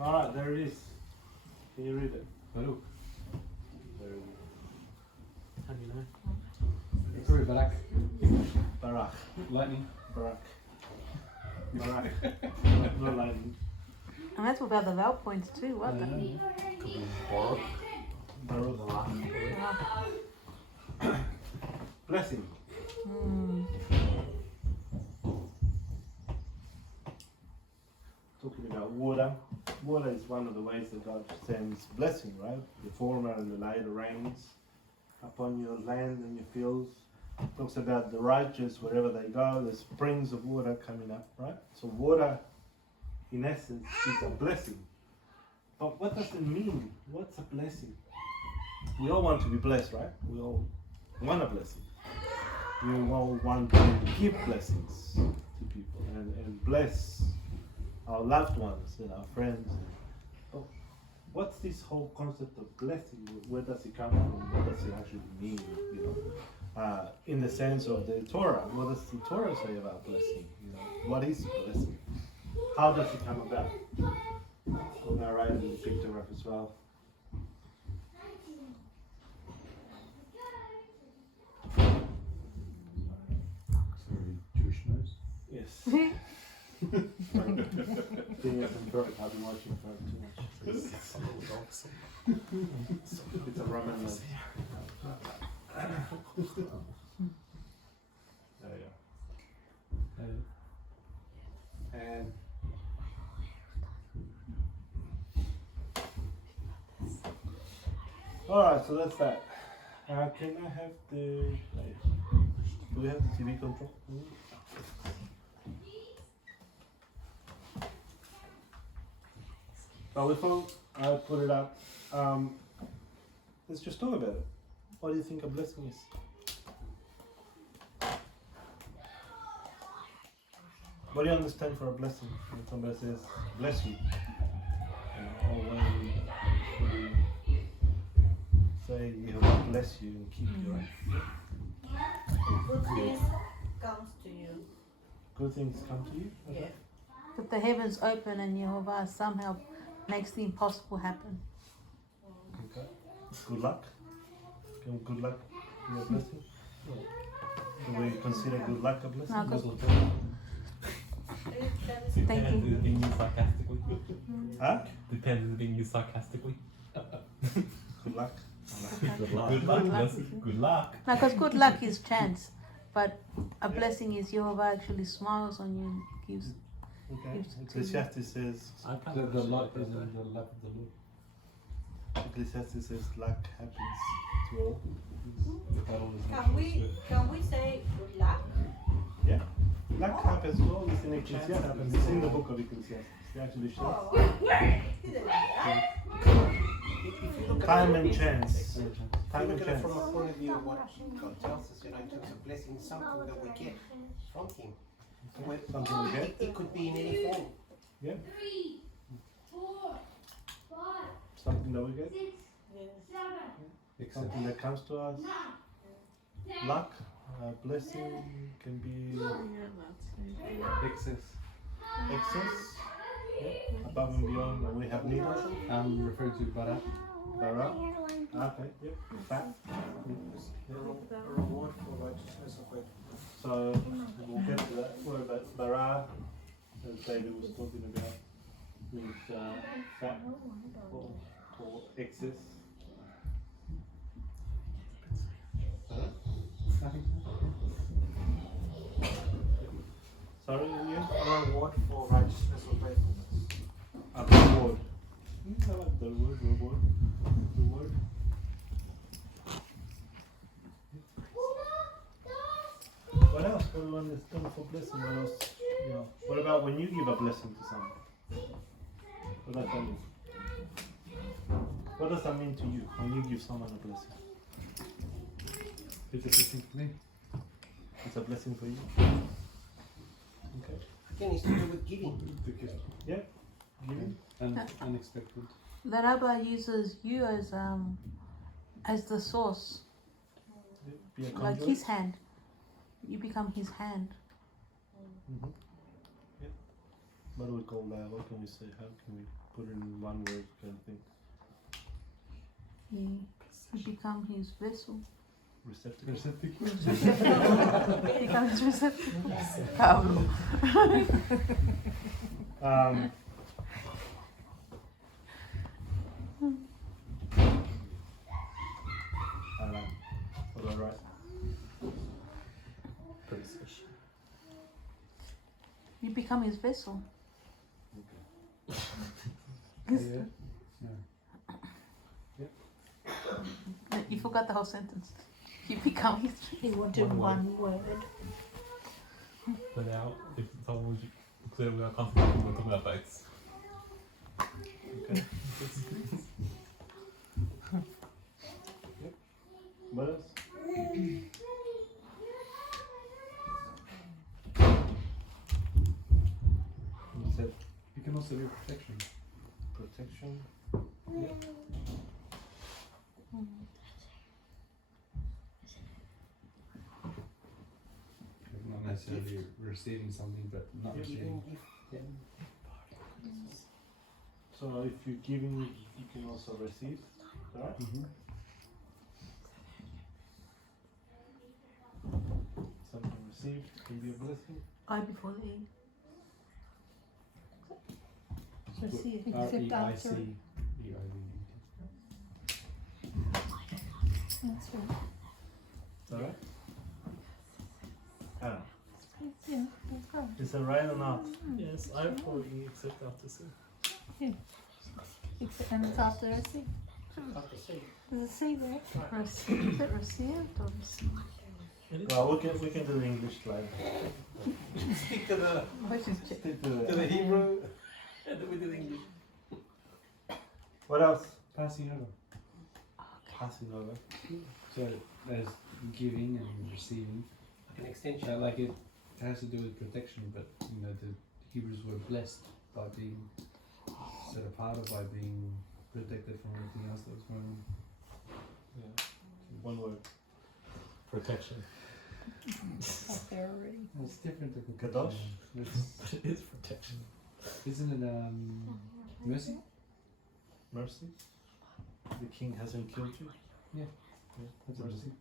Alright, there it is. Can you read it? Baruch. There it is. How do you know? Sorry, Barak. Barak. Lightning. Barak. Barak. No lightning. And that's about the vowel points too, what the? Could be Baruch. Baruch. Blessing. Talking about water. Water is one of the ways that God sends blessing, right? The former and the later rains upon your land and your fields. Talks about the righteous, wherever they go, the springs of water coming up, right? So water, in essence, is a blessing. But what does it mean? What's a blessing? We all want to be blessed, right? We all want a blessing. We all want to give blessings to people and bless our loved ones and our friends. But what's this whole concept of blessing? Where does it come from? What does it actually mean? You know, in the sense of the Torah, what does the Torah say about blessing? You know, what is blessing? How does it come about? I'm gonna write it in the picture up as well. Jewish nose. Yes. Being as a bird, I've been watching bird too much. It's a Roman nose. There you go. And alright, so that's that. Can I have the... Do we have the TV control? But before I put it up, let's just talk about it. What do you think a blessing is? What do you understand for a blessing? When somebody says, bless you. Or when you say, Jehovah bless you and keep you, right? Good things comes to you. Good things come to you? Okay. Yeah. That the heavens open and Jehovah somehow makes the impossible happen. Okay. Good luck. Can good luck be a blessing? Do we consider good luck a blessing? No, 'cause- Thank Depends you. on being used sarcastically. Huh? Depends on being used sarcastically. Good luck. Good luck. Good luck. luck. Good luck. No, because good luck is chance, but a blessing is Jehovah actually smiles on you and gives. Okay. Gives to you. Ecclesiastes says, The light is in the lap of the Lord. Ecclesiastes says luck happens to all. The battle is not Can we say good luck? Yeah. Luck happens to all. It's in Ecclesiastes. It's in the book of Ecclesiastes. It actually shows. Oh, didn't know that. If you look Time at and it, chance. if you Time and look at it chance. from a point of view of what God tells us, in terms of blessing, something that we get from Him. Something we get. It could be in any form. Yeah. Something that we get. Yes. Something that comes to us. Luck, blessing can be Excess. excess. Yeah. Above and beyond what we have need of. I'm referring to Barak. Bara. Okay. Yep. Fat. A reward for righteousness of faith. So we'll get to that word, but bara, as David was talking about, means fat or excess. Sorry, you? A reward for righteousness or faithfulness. A reward. I like the word reward. Reward. What else? What do you understand for blessing? What else? You know, what about when you give a blessing to someone? What does that mean? What does that mean to you when you give someone a blessing? It's a blessing for me. It's a blessing for you. Okay. Again, it's to do with giving. The gift. Yeah. Giving. And unexpected. The Rabbi uses you as the source, Be a like conduit. his hand. You become his hand. Mhm. Yeah. What do we call that? What can we say? How can we put it in one word kind of thing? He become his vessel. Receptacle? Receptacle. He becomes his receptacle. Pablo. I don't know. What do I write? Precision. You become his vessel. Yeah. You forgot the whole sentence. You become his He wanted One one word. But now, if someone was clear, we are constantly talking about boats. Okay. What else? You said It can also be protection. protection. Not necessarily receiving something, but not receiving. So if you're giving, you can also receive. Alright? Mm-hmm. Something received can be a blessing. I before the E. Receive. R-E-I-C-E-I-V-E. That's right. Alright? I don't know. Yeah, that's right. Is it right or not? Yes, I probably accept after C. Except, and it's after a C. After C. There's a C there. Received. Is it received or received? Well, we can do the English slide. Stick to the Stick to to the Hebrew, and then we do the English. What else? Passing over. Passing over. So there's giving and receiving. An extension. Like it has to do with protection, but you know the Hebrews were blessed by being set apart or by being protected from everything else that was going on. Yeah. One word. Protection. Up there already. It's different than Kadosh? It's, It is protection. isn't it mercy? Mercy. The king hasn't killed you. That's a mercy.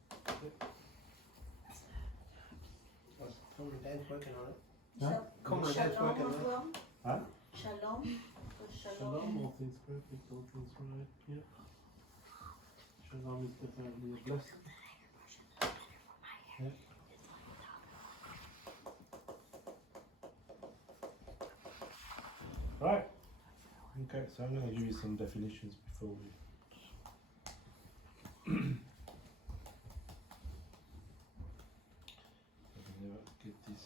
Common Dad's working on it. Huh? Common Dad's working on it. Well. Huh? Shalom. Shalom, all things perfect, all things right. Yeah. Shalom is definitely a blessing. Yeah. Right. Okay, so I'm going to give you some definitions before we. I can never get this.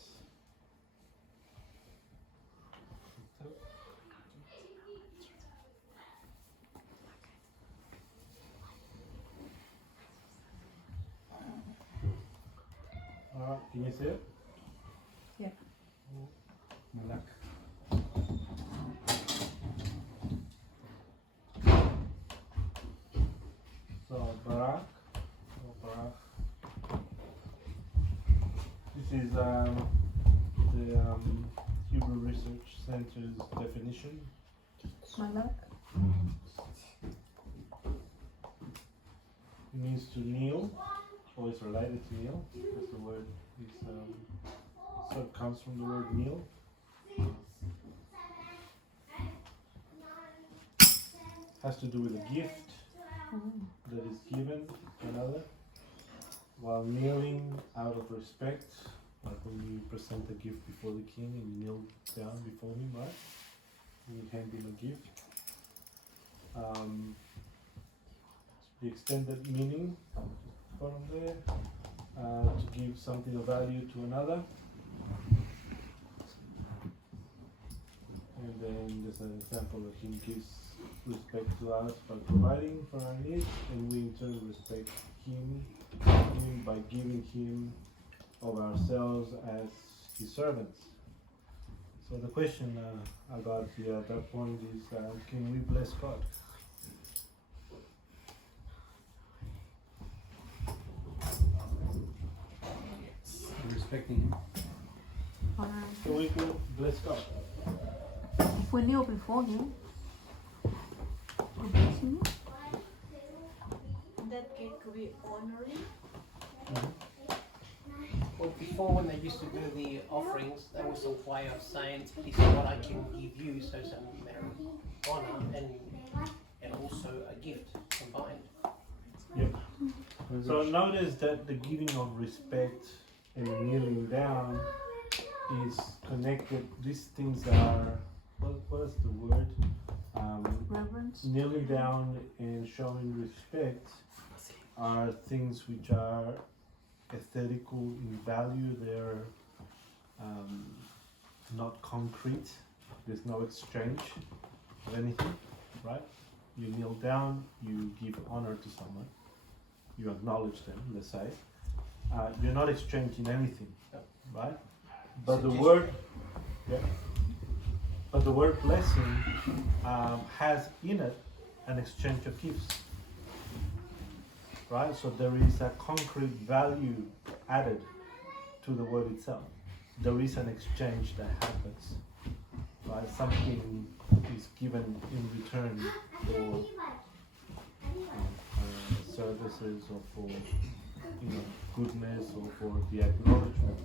Alright, can you see it? Malak. So Barak, Barak. This is the Hebrew Research Center's definition. Malak. It means to kneel, or it's related to kneel. That's the word. It's, so it comes from the word kneel. Has to do with a gift that is given to another while kneeling out of respect, like when you present a gift before the king and you kneel down before him, right? And you hand him a gift. The extended meaning from there, to give something of value to another. And then there's an example that he gives respect to us by providing for our needs, and we in turn respect him by giving him of ourselves as his servants. So the question I got here at that point is, can we bless God? Respecting him. Alright. Can we bless God? We knew before him. We're blessing you. That cake could be honoring. Well, before when they used to do the offerings, there was a way of saying, this is what I can give you, so it's a matter of honour and also a gift combined. Yep. So notice that the giving of respect and the kneeling down is connected. These things are, what is the word? Reverence. Kneeling down and showing respect are things which are aesthetical in value. They're not concrete. There's no exchange of anything, right? You kneel down, you give honor to someone, you acknowledge them, let's say. You're not exchanging anything, right? But the word, yeah. But the word blessing has in it an exchange of gifts, right? So there is a concrete value added to the word itself. There is an exchange that happens, right? Something is given in return for services or for goodness or for the acknowledgement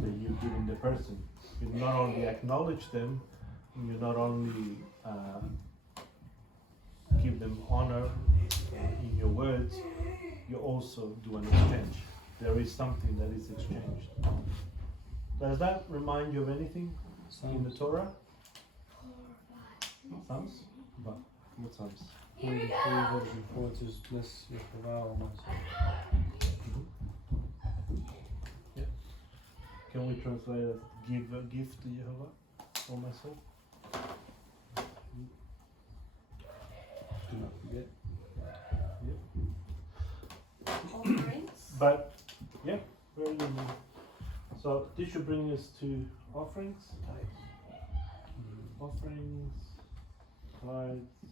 that you give in the person. You not only acknowledge them, you not only give them honor in your words, you also do an exchange. There is something that is exchanged. Does that remind you of anything in the Torah? Psalms? What Psalms? Before it says, bless Yehovah, O my soul. Yeah. Can we translate as give a gift to Jehovah, O my soul? Do not forget. Offerings. But, yeah, very unique. So this should bring us to offerings. Offerings, tithes,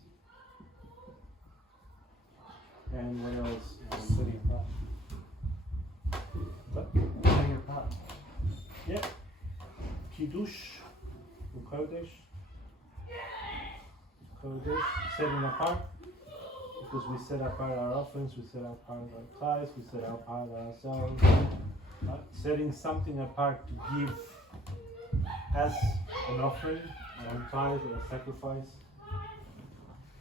and what else? Setting apart. What? Setting apart. Yeah. Kiddush, or Kodesh. Kodesh, setting apart. Because we set apart our offerings, we set apart our tithes, we set apart ourselves. Right? Setting something apart to give as an offering, or a tithe, or a sacrifice.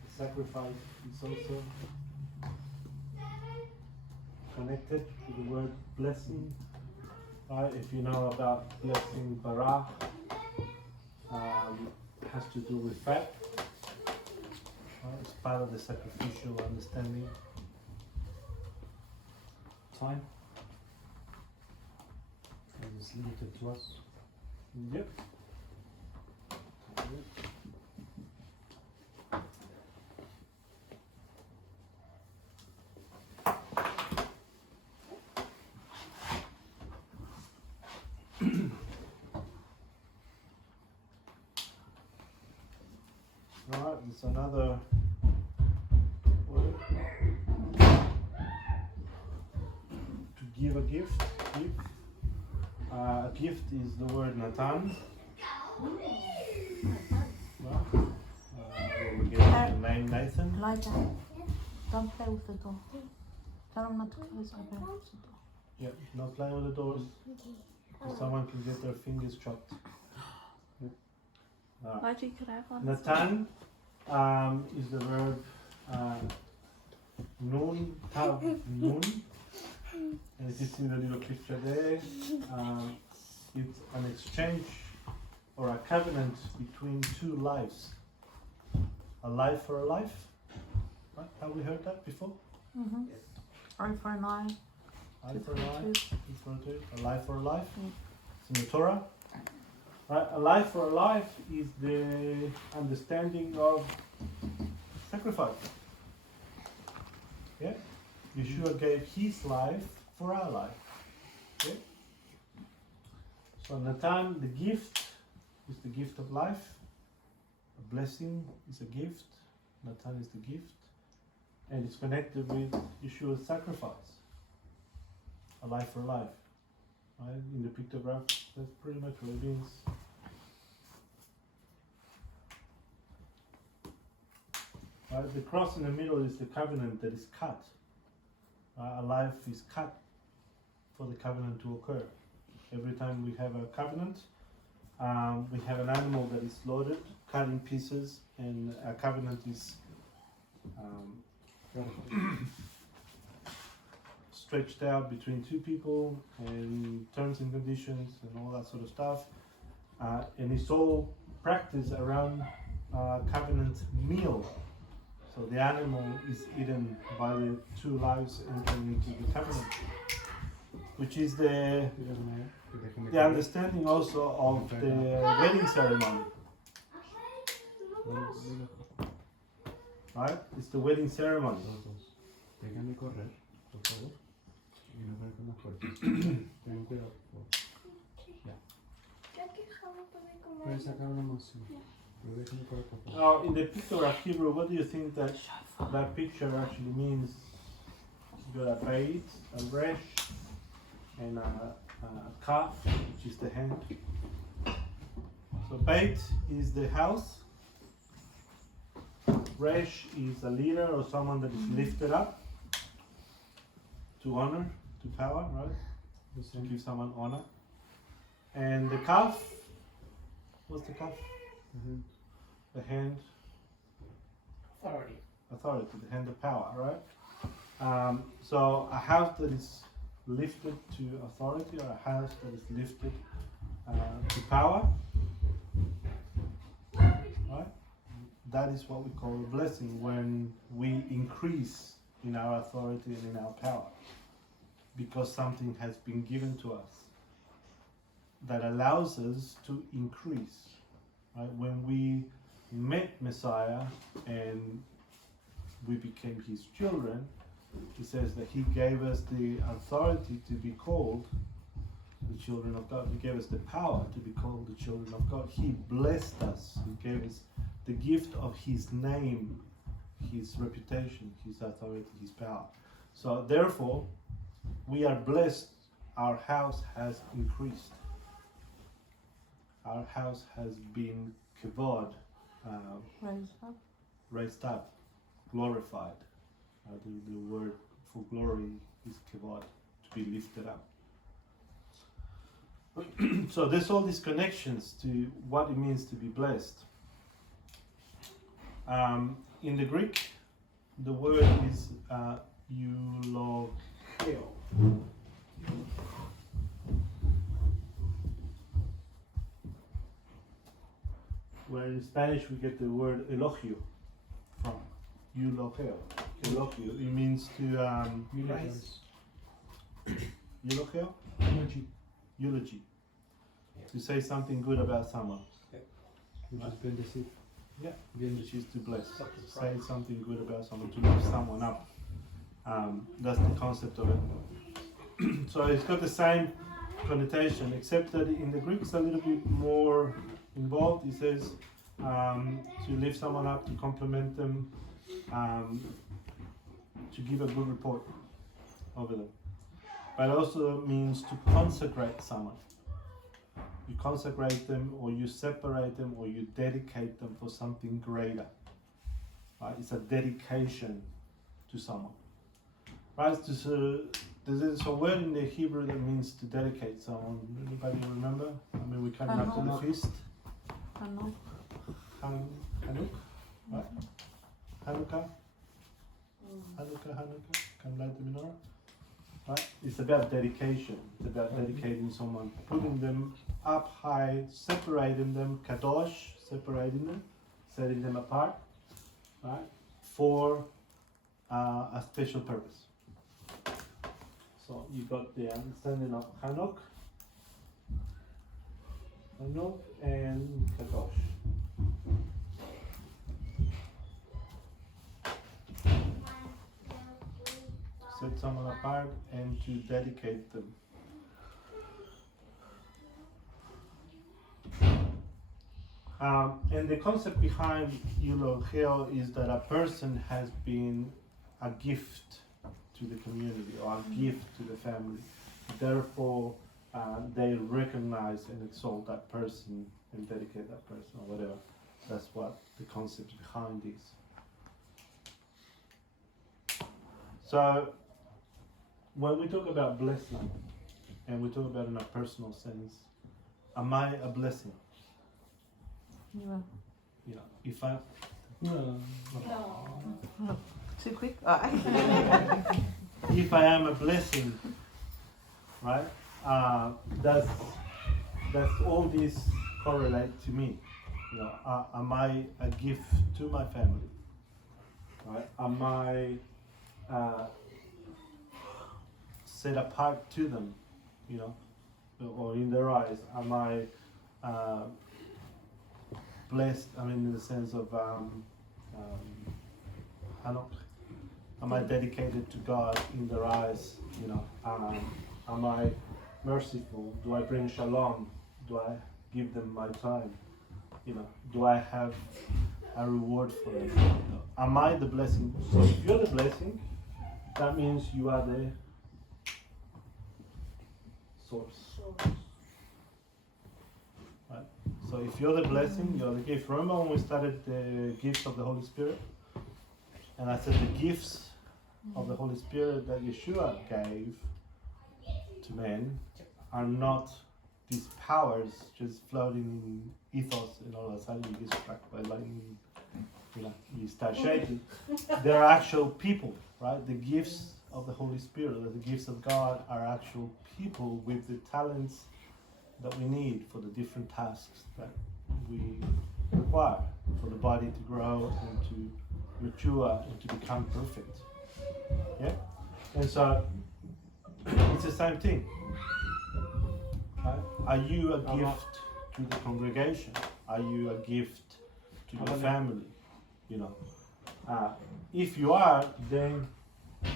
The sacrifice is also connected to the word blessing. Right? If you know about blessing bara, it has to do with fat. It's part of the sacrificial understanding. Time. It is limited to us. Yep. Alright, it's another word. To give a gift. Give. A gift is the word Natan. Well, we get the name Nathan. Lie down. Don't play with the door. Tell them not to close the door. Yeah, not playing with the doors. Someone can get their fingers chopped. Why'd you grab on? Natan is the verb nun, tav, nun. And if you see the little picture there, it's an exchange or a covenant between two lives. A life for a life. Right? Have we heard that before? Mm-hmm. Eye for an eye. Eye for an eye, tooth for a tooth. A life for a life. It's in the Torah. Right? A life for a life is the understanding of sacrifice. Yeah? Yeshua gave his life for our life. Okay? So Natan, the gift, is the gift of life. A blessing is a gift. Natan is the gift. And it's connected with Yeshua's sacrifice. A life for life. Right? In the pictograph, that's pretty much what it means. Right? The cross in the middle is the covenant that is cut. A life is cut for the covenant to occur. Every time we have a covenant, we have an animal that is slaughtered, cut in pieces, and a covenant is stretched out between two people, and terms and conditions and all that sort of stuff. And it's all practiced around covenant meal. So the animal is eaten by the two lives entering into the covenant, which is the understanding also of the wedding ceremony. Right? It's the wedding ceremony. Déjame correr, por favor. Y no ver con las puertas. Ten cuidado, por favor. Puedes sacar una más. Pero déjame correr, por favor. Now, in the picture of Hebrew, what do you think that picture actually means? You got a bait, a resh, and a calf, which is the hand. So bait is the house. Resh is a leader or someone that is lifted up to honor, to power, right? To give someone honor. And the calf, what's the calf? Mhm. The hand, authority, the hand of power, right? So a house that is lifted to authority, or a house that is lifted to power, right? That is what we call a blessing, when we increase in our authority and in our power, because something has been given to us that allows us to increase. Right? When we met Messiah and we became his children, he says that he gave us the authority to be called the children of God. He gave us the power to be called the children of God. He blessed us. He gave us the gift of his name, his reputation, his authority, his power. So therefore, we are blessed. Our house has increased. Our house has been kavod, raised up, glorified. The word for glory is kavod, to be lifted up. So there's all these connections to what it means to be blessed. In the Greek, the word is eulogio. Where in Spanish we get the word elogio from. Eulogio. Elogio. It means to Eulogies. eulogio? Eulogy. Eulogy. To say something good about someone. Which is bendecir. Yeah. Bien Which is to bless. Something Say right. something good about someone, to lift someone up. That's the concept of it. So it's got the same connotation, except that in the Greek it's a little bit more involved. It says to lift someone up, to compliment them, to give a good report over them. But it also means to consecrate someone. You consecrate them, or you separate them, or you dedicate them for something greater. Right? It's a dedication to someone. Right? There's a word in the Hebrew that means to dedicate someone. Anybody remember? I mean, we're coming up to the feast. Hanuk, right? Hanukkah. Can light the menorah. Right? It's about dedication. It's about dedicating someone, putting them up high, separating them, kadosh, separating them, setting them apart, right? For a special purpose. So you got the understanding of Hanuk and kadosh. Set someone apart and to dedicate them. And the concept behind eulogio is that a person has been a gift to the community or a gift to the family. Therefore, they recognize and exalt that person and dedicate that person or whatever. That's what the concept behind is. So, when we talk about blessing, and we talk about it in a personal sense, am I a blessing? You are You know, if I, No. No. too quick. if I am a blessing, right? Does all this correlate to me? You know, am I a gift to my family? Right? Am I set apart to them? You know, or in their eyes, am I blessed? I mean, in the sense of am I dedicated to God in their eyes? You know, am I merciful? Do I bring shalom? Do I give them my time? You know, do I have a reward for them? You know, am I the blessing? So if you're the blessing, that means you are the source. Right? So if you're the blessing, you're the gift. Remember when we started the gifts of the Holy Spirit? And I said the gifts of the Holy Spirit that Yeshua gave to men are not these powers just floating in ethos, and all of a sudden you get struck by lightning, you know, you start shaking. They're actual people, right? The gifts of the Holy Spirit, the gifts of God, are actual people with the talents that we need for the different tasks that we require for the body to grow and to mature and to become perfect. Yeah? And so it's the same thing. Right? Are you a gift to the congregation? Are you a gift to your family? You know, if you are, then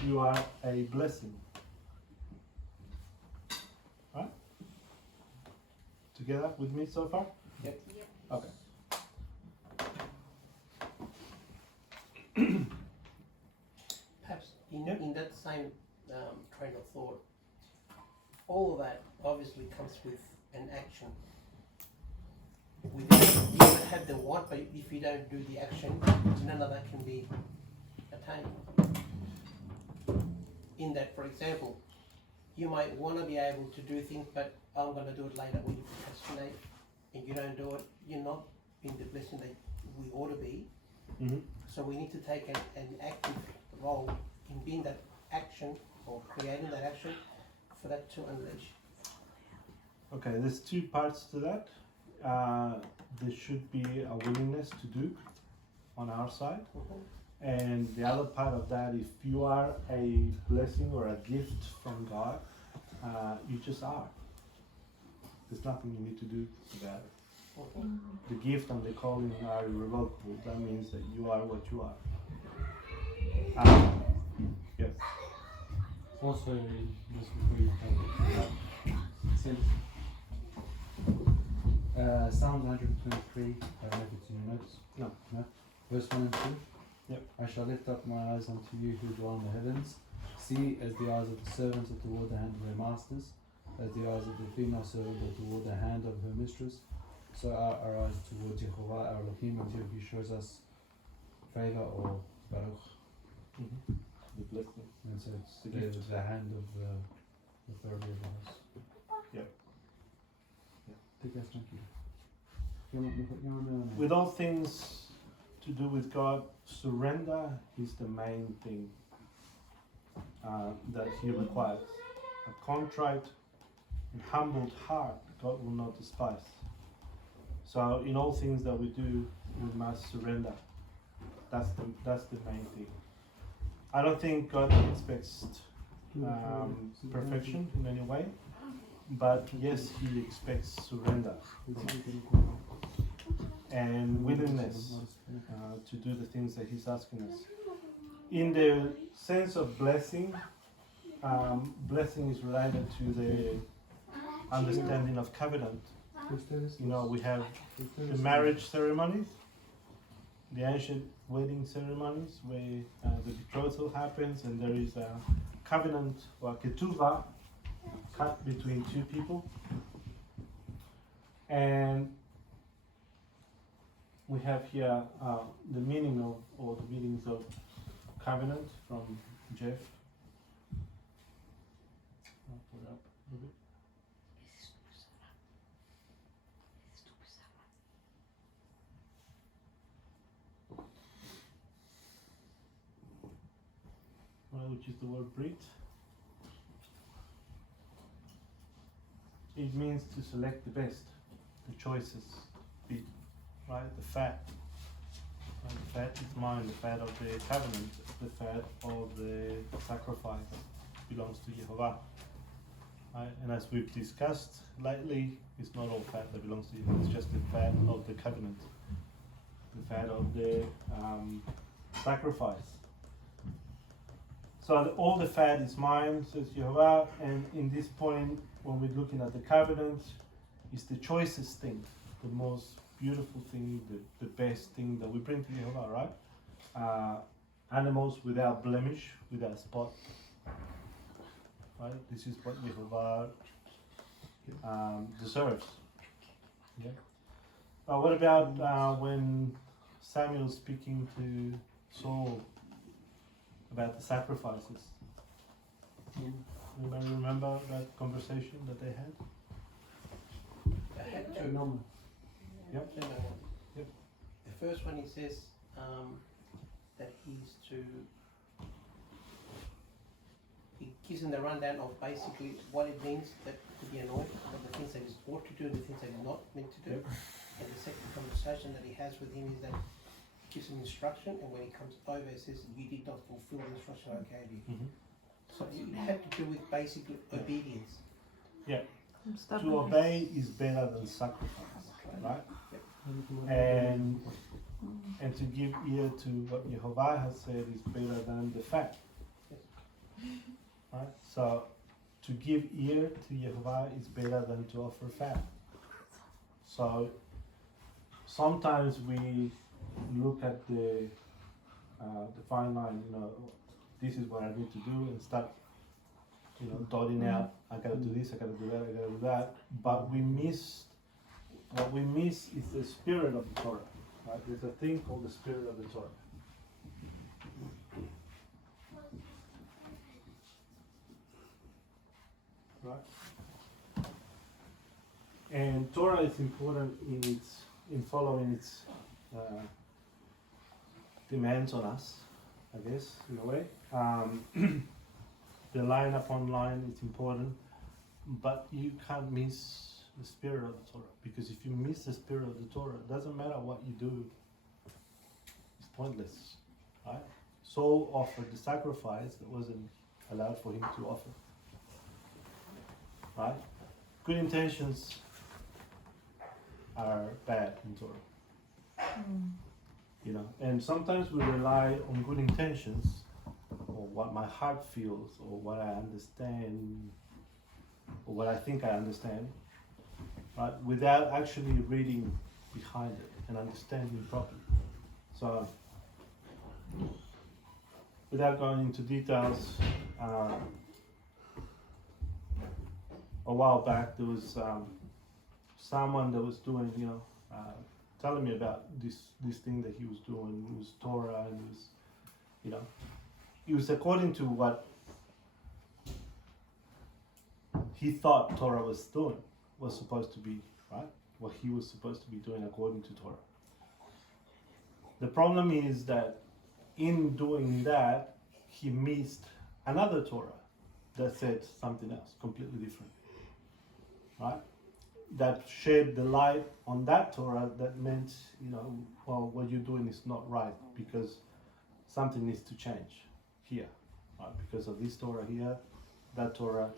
you are a blessing. Right? Together with me so far? Yep. Okay. Perhaps Yeah. in that same train of thought, all of that obviously comes with an action. You might have the want, but if you don't do the action, none of that can be attained. In that, for example, you might want to be able to do things, but I'm going to do it later. When you procrastinate and you don't do it, you're not in the blessing that we ought to be. Mm-hmm. So we need to take an active role in being that action or creating that action for that to unleash. Okay, there's two parts to that. There should be a willingness to do on our side. And the other part of that, if you are a blessing or a gift from God, you just are. There's nothing you need to do about it. The gift and the calling are irrevocable. That means that you are what you are. Yes. Also, just before you come, Psalms 123, I don't know if it's in your notes. No. No? Verse 1 and 2. Yep. I shall lift up my eyes unto you who dwell in the heavens. See, as the eyes of the servants are toward the hand of their masters, as the eyes of the female servant are toward the hand of her mistress, so are our eyes toward Jehovah, our Elohim, until he shows us favor or baruch. Mm-hmm. The blessing. And so it's The the, gift. the hand of the authority of us. Yep. Take that, thank you. You With all things to do with God, surrender is the main thing that He requires. A contrite and humbled heart, God will not despise. So, in all things that we do, we must surrender. That's the main thing. I don't think God expects perfection in any way, but yes, He expects surrender and willingness to do the things that He's asking us. In the sense of blessing, blessing is related to the understanding of covenant. You know, we have the marriage ceremonies, the ancient wedding ceremonies where the betrothal happens and there is a covenant or ketuvah cut between two people. And we have here the meaning of, or the meanings of covenant from Jeff Which is the word Brit. It means to select the best, the choices, right? The fat. And the fat is mine, the fat of the covenant, the fat of the sacrifice belongs to Jehovah. Right? And as we've discussed lately, it's not all fat that belongs to Jehovah, it's just the fat of the covenant, the fat of the sacrifice. So all the fat is mine, says Jehovah, and in this point, when we're looking at the covenant, it's the choicest thing, the most beautiful thing, the best thing that we bring to Jehovah, right? Animals without blemish, without spot. Right? This is what Jehovah deserves. Okay. What about when Samuel's speaking to Saul about the sacrifices? Anybody remember that conversation that they had? I had to. Phenomenal. Yep. Yep. The first one he says that he's to. He gives him the rundown of basically what it means that to be anointed, what the things that he's ought to do and the things that he's not meant to do. Yep. And the second conversation that he has with him is that he gives him instruction, and when he comes over, he says, "You did not fulfill the instruction I gave you." Mm-hmm. So it had to do with basically obedience. To obey is better than sacrifice, right? And to give ear to what Jehovah has said is better than the fat. Right? So to give ear to Jehovah is better than to offer fat. So sometimes we look at the fine line, this is what I need to do, and start, dotting out, I gotta do this, I gotta do that, I gotta do that. But what we miss is the spirit of the Torah. Right? There's a thing called the spirit of the Torah. Right? And Torah is important in following its demands on us, I guess, in a way. The line upon line is important, but you can't miss the spirit of the Torah, because if you miss the spirit of the Torah, it doesn't matter what you do, it's pointless, right? Saul offered the sacrifice that wasn't allowed for him to offer, right? Good intentions are bad in Torah, and sometimes we rely on good intentions, or what my heart feels, or what I understand, or what I think I understand, right, without actually reading behind it and understanding properly. So, without going into details, a while back there was someone that was doing, telling me about this thing that he was doing. It was Torah, and it was according to what he thought Torah was supposed to be, right? What he was supposed to be doing according to Torah. The problem is that in doing that, he missed another Torah that said something else, completely different, right? That shed the light on that Torah that meant, well, what you're doing is not right, because something needs to change here, right? Because of this Torah here, that Torah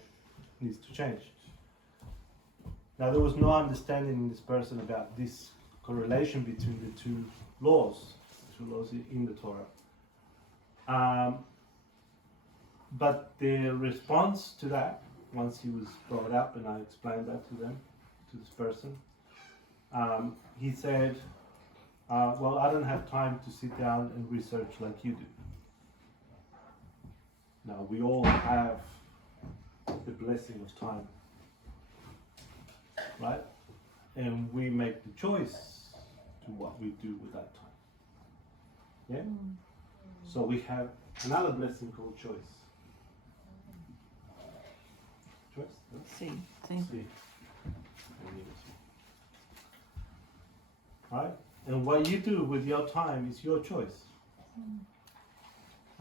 needs to change. Now, there was no understanding in this person about this correlation between the two laws in the Torah. But the response to that, once he was brought up and I explained that to this person, he said, well, I don't have time to sit down and research like you do. Now, we all have the blessing of time, right? And we make the choice to what we do with that time. Yeah? So we have another blessing called choice. choice? No? Sí, sí. Sí. Right? And what you do with your time is your choice.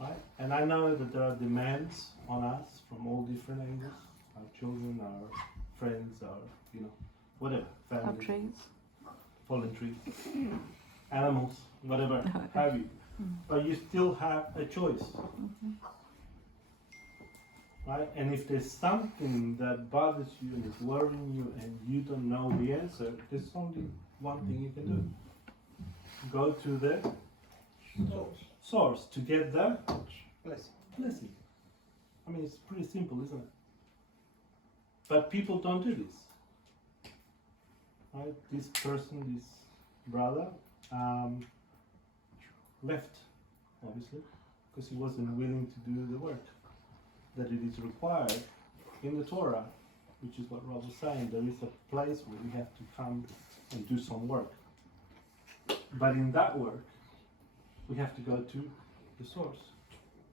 Right? And I know that there are demands on us from all different angles. Our children, our friends, our, whatever, Or family, trees. fallen trees, animals, whatever have you. But you still have a choice. Right? And if there's something that bothers you and is worrying you and you don't know the answer, there's only one thing you can do. Go to the source to get the blessing. I mean, it's pretty simple, isn't it? But people don't do this. Right? This person, this brother, left, obviously, because he wasn't willing to do the work that it is required in the Torah, which is what Rob was saying. There is a place where we have to come and do some work. But in that work, we have to go to the source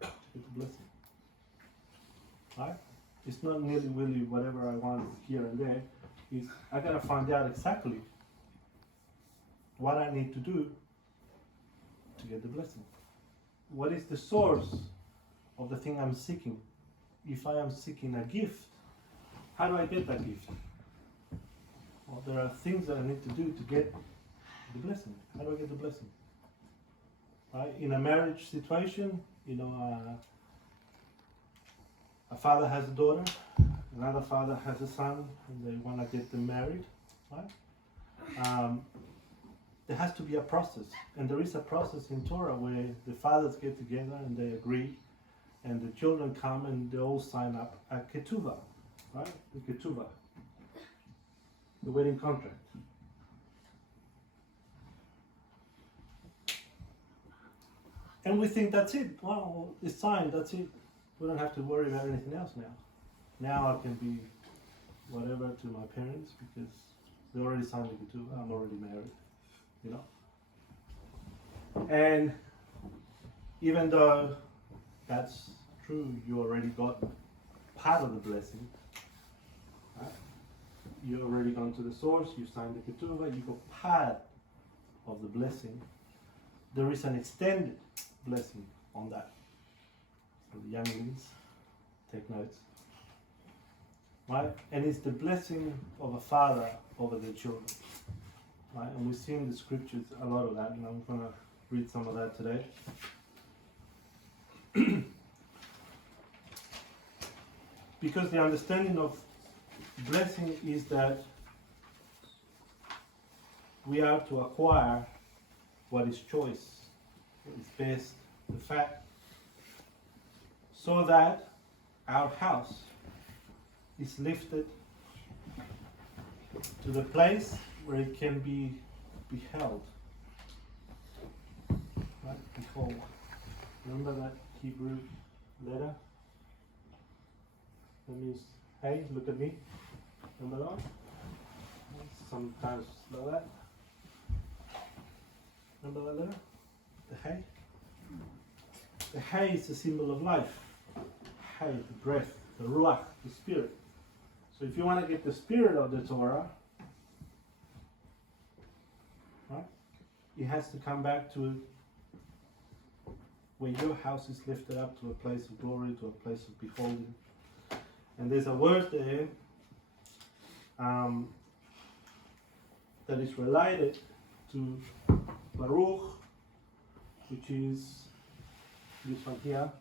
to get the blessing. Right? It's not nilly-willy whatever I want here and there. It's I gotta find out exactly what I need to do to get the blessing. What is the source of the thing I'm seeking? If I am seeking a gift, how do I get that gift? Well, there are things that I need to do to get the blessing. How do I get the blessing? Right? In a marriage situation, a father has a daughter, another father has a son, and they want to get them married. Right? There has to be a process, and there is a process in Torah where the fathers get together and they agree, and the children come and they all sign up a ketuvah, right? The ketuvah, the wedding contract. And we think that's it. Well, it's signed, that's it. We don't have to worry about anything else now. Now I can be whatever to my parents because they already signed the ketuvah, I'm already married. And even though that's true, you already got part of the blessing. Right? You already gone to the source, you signed the ketuvah, you got part of the blessing. There is an extended blessing on that. So the younglings, take notes. Right? And it's the blessing of a father over their children. Right? And we see in the scriptures a lot of that, and I'm going to read some of that today. Because the understanding of blessing is that we are to acquire what is choice, what is best, the fact, so that our house is lifted to the place where it can be beheld. Right? Behold. Remember that Hebrew letter? That means, hey, look at me. Remember that? Sometimes like that. Remember that letter? The hay? The hay is a symbol of life. Hay, the breath, the ruach, the spirit. So if you want to get the spirit of the Torah, right, it has to come back to where your house is lifted up to a place of glory, to a place of beholding. And there's a word there that is related to Baruch, which is this one here,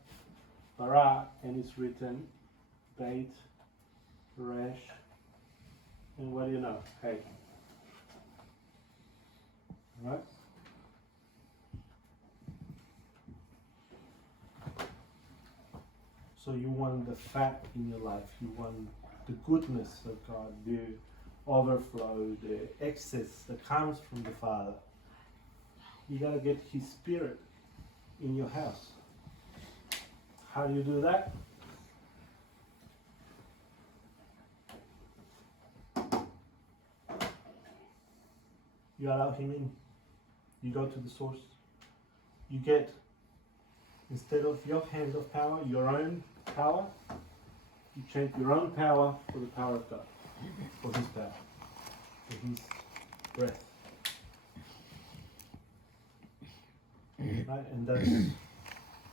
Bara, and it's written Beit, Resh, and what do you know? Hey. Alright? So you want the fat in your life, you want the goodness of God, the overflow, the excess that comes from the Father. You gotta get His Spirit in your house. How do you do that? You allow Him in. You go to the source. You get, instead of your hand of power, your own power, You change your own power for the power of God, for His power, for His breath. Right? And that's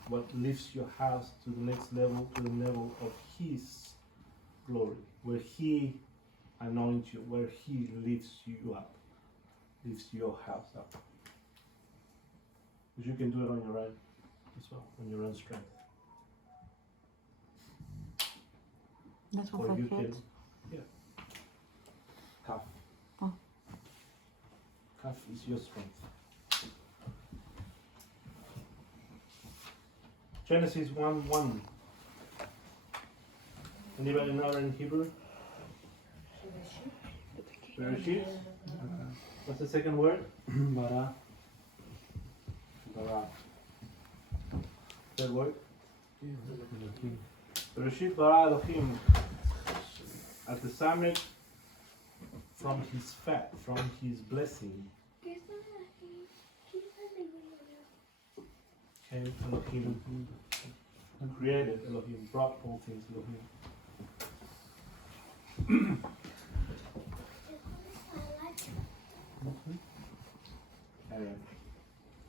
what lifts your house to the next level, to the level of His glory, where He anoints you, where He lifts you up, lifts your house up. Because you can do it on your own as well, on your own strength. That's what Or for you kids. can, Kaf. Oh. Kaf is your strength. Genesis 1:1. Anybody know in Hebrew? Bereshit. What's the second word? Bara. Bara. Third word? Elohim. Bereshit bara Elohim. At the summit, from His fat, from His blessing, came Elohim. Created Elohim, brought all things Elohim. Aaron,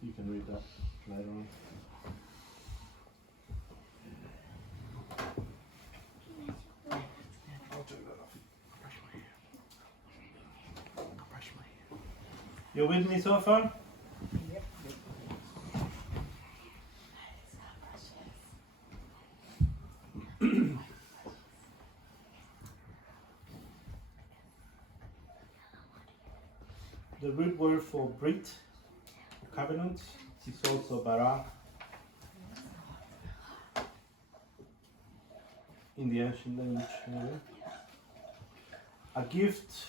you can read that later on. I'll turn that off. Brush my hair. You with me so far? The root word for Brit, covenant, is also bara in the ancient language. A gift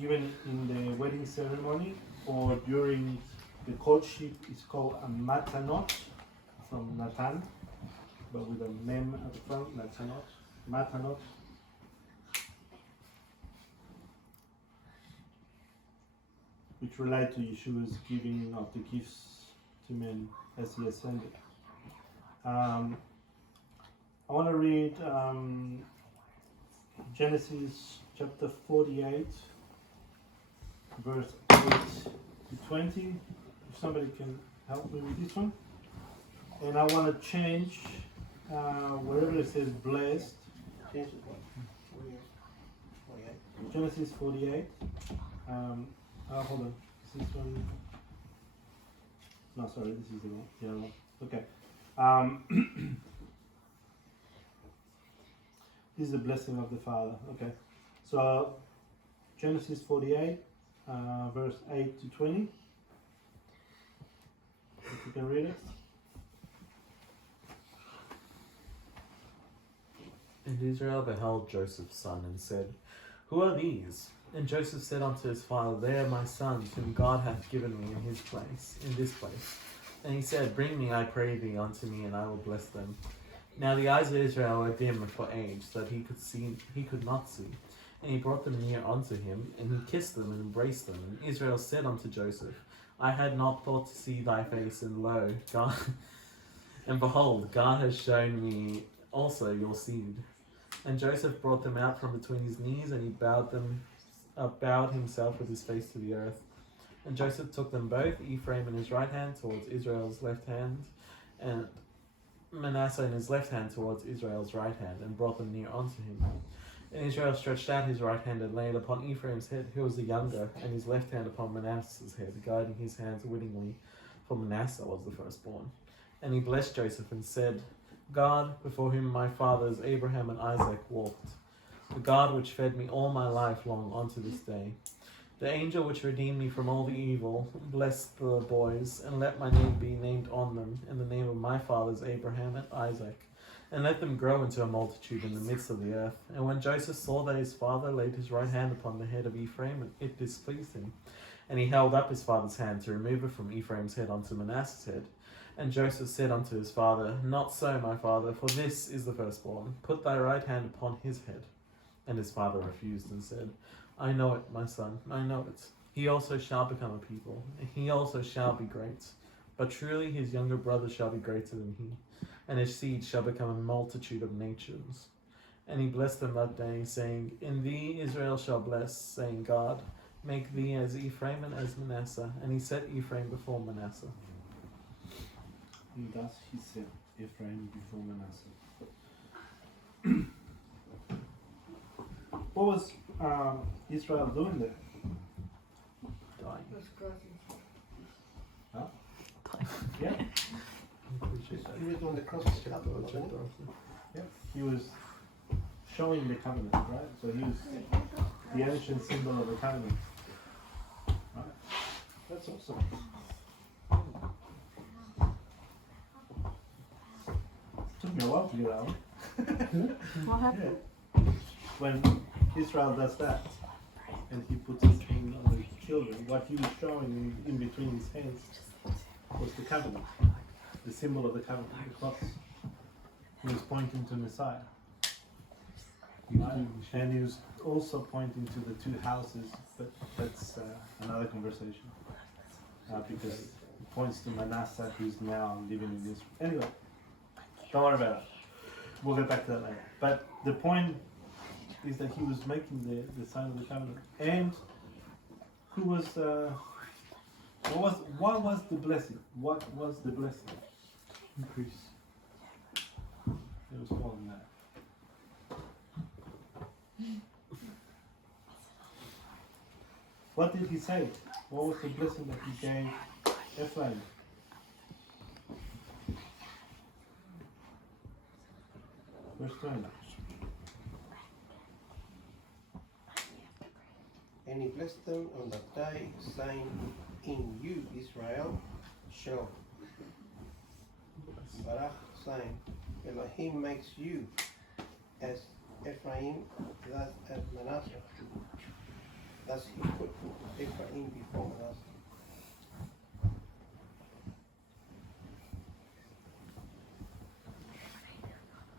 given in the wedding ceremony or during the courtship is called a matanot, from Natan, but with a mem at the front, matanot, matanot. Which relate to Yeshua's giving of the gifts to men as He ascended. I want to read Genesis chapter 48, verse 8 to 20. If somebody can help me with this one. And I want to change wherever it says blessed. Genesis what? 48. Genesis 48. Hold on. Is this one? No, sorry, this is the one. Yeah, one. Okay. This is the blessing of the Father. Okay. So, Genesis 48, verse 8 to 20. If you can read it. And Israel beheld Joseph's son and said, Who are these? And Joseph said unto his father, They are my sons, whom God hath given me in this place. And he said, Bring me, I pray thee, unto me, and I will bless them. Now the eyes of Israel were dim for age, so that he could not see. And he brought them near unto him, and he kissed them and embraced them. And Israel said unto Joseph, I had not thought to see thy face, and lo, God, and behold, God has shown me also your seed. And Joseph brought them out from between his knees, and he bowed himself with his face to the earth. And Joseph took them both, Ephraim in his right hand towards Israel's left hand, and Manasseh in his left hand towards Israel's right hand, and brought them near unto him. And Israel stretched out his right hand and laid it upon Ephraim's head, who was the younger, and his left hand upon Manasseh's head, guiding his hands wittingly, for Manasseh was the firstborn. And he blessed Joseph and said, God, before whom my fathers Abraham and Isaac walked, the God which fed me all my life long unto this day, the angel which redeemed me from all the evil, bless the boys, and let my name be named on them, in the name of my fathers Abraham and Isaac, and let them grow into a multitude in the midst of the earth. And when Joseph saw that his father laid his right hand upon the head of Ephraim, it displeased him, and he held up his father's hand to remove it from Ephraim's head unto Manasseh's head. And Joseph said unto his father, Not so, my father, for this is the firstborn. Put thy right hand upon his head. And his father refused and said, I know it, my son, I know it. He also shall become a people, and he also shall be great. But truly his younger brother shall be greater than he, and his seed shall become a multitude of nations. And he blessed them that day, saying, In thee Israel shall bless, saying God, make thee as Ephraim and as Manasseh. And he set Ephraim before Manasseh. And thus he set Ephraim before Manasseh. What was Israel doing there? Dying. Yeah, He was on the cross a couple of times. yeah. He was showing the covenant, right? So he was the ancient symbol of the covenant. Right? That's awesome. Took me a while to get that one. What happened? When Israel does that and he puts his hand on the children, what he was showing in between his hands was the covenant, the symbol of the covenant, the cross. He was pointing to Messiah. Right? And he was also pointing to the two houses, but that's another conversation. Because it points to Manasseh, who's now living in Israel. Anyway, don't worry about it. We'll get back to that later. But the point is that he was making the sign of the covenant. And who was, what was the blessing? What was the blessing? Increase. It was more than that. What did he say? What was the blessing that he gave Ephraim? Verse 20. And he blessed them on that day, saying, In you, Israel, shall Barach, saying, Elohim makes you as Ephraim, thus as Manasseh. Thus he put Ephraim before Manasseh.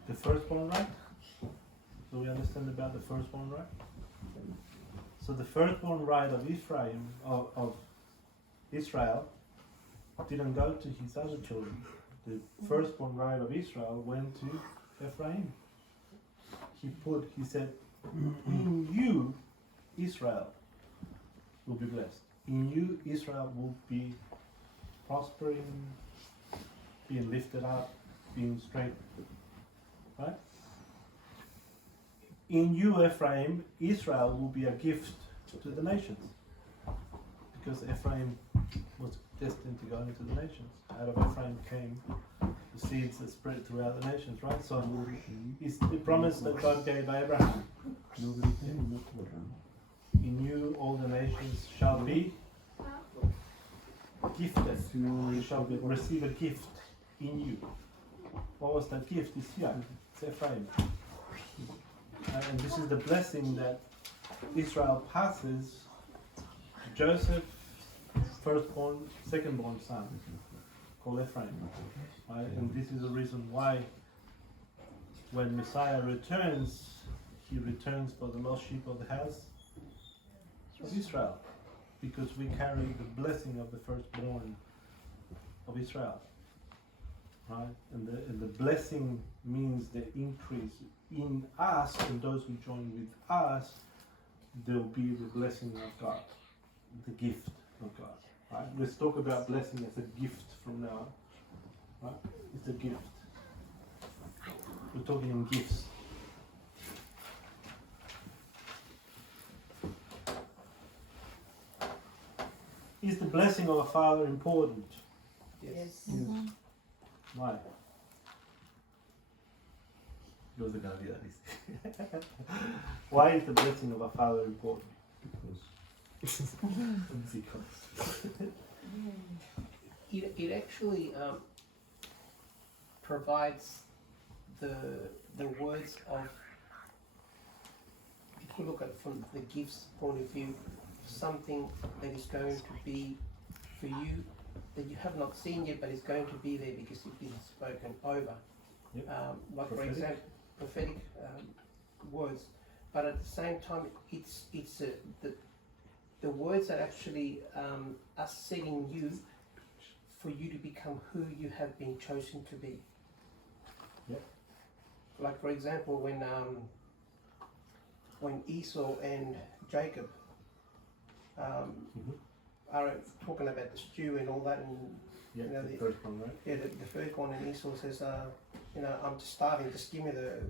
The firstborn right? So we understand about the firstborn right? So the firstborn right of Ephraim, of Israel, didn't go to his other children. The firstborn right of Israel went to Ephraim. He said, in you, Israel will be blessed. In you, Israel will be prospering, being lifted up, being strengthened. Right? In you, Ephraim, Israel will be a gift to the nations. Because Ephraim was destined to go into the nations. Out of Ephraim came the seeds that spread throughout the nations, right? So it's the promise that God gave Abraham. In you all the nations shall be gifted. You shall receive a gift in you. What was that gift? It's here. It's Ephraim. And this is the blessing that Israel passes to Joseph, firstborn, secondborn son, called Ephraim. Right? And this is the reason why when Messiah returns, he returns for the lost sheep of the house of Israel. Because we carry the blessing of the firstborn of Israel. Right? And the blessing means the increase in us, and those who join with us, there will be the blessing of God, the gift of God. Right? Let's talk about blessing as a gift from now on. Right? It's a gift. We're talking in gifts. Is the blessing of a father important? Yes. Why? Yours are gonna be that easy. Why is the blessing of a father important? Because. It actually provides the words of, if you look at it from the gifts point of view, something that is going to be for you that you have not seen yet, but is going to be there because it's been spoken over. Yep. Like Prophetic. for example, prophetic words, but at the same time, it's the words that actually are setting you for you to become who you have been chosen to be. Yep. Like for example, when when Esau and Jacob are talking about the stew and all that, and Yeah, You know, the the- first one, right? yeah, the first one, and Esau says, I'm just starving, just give me the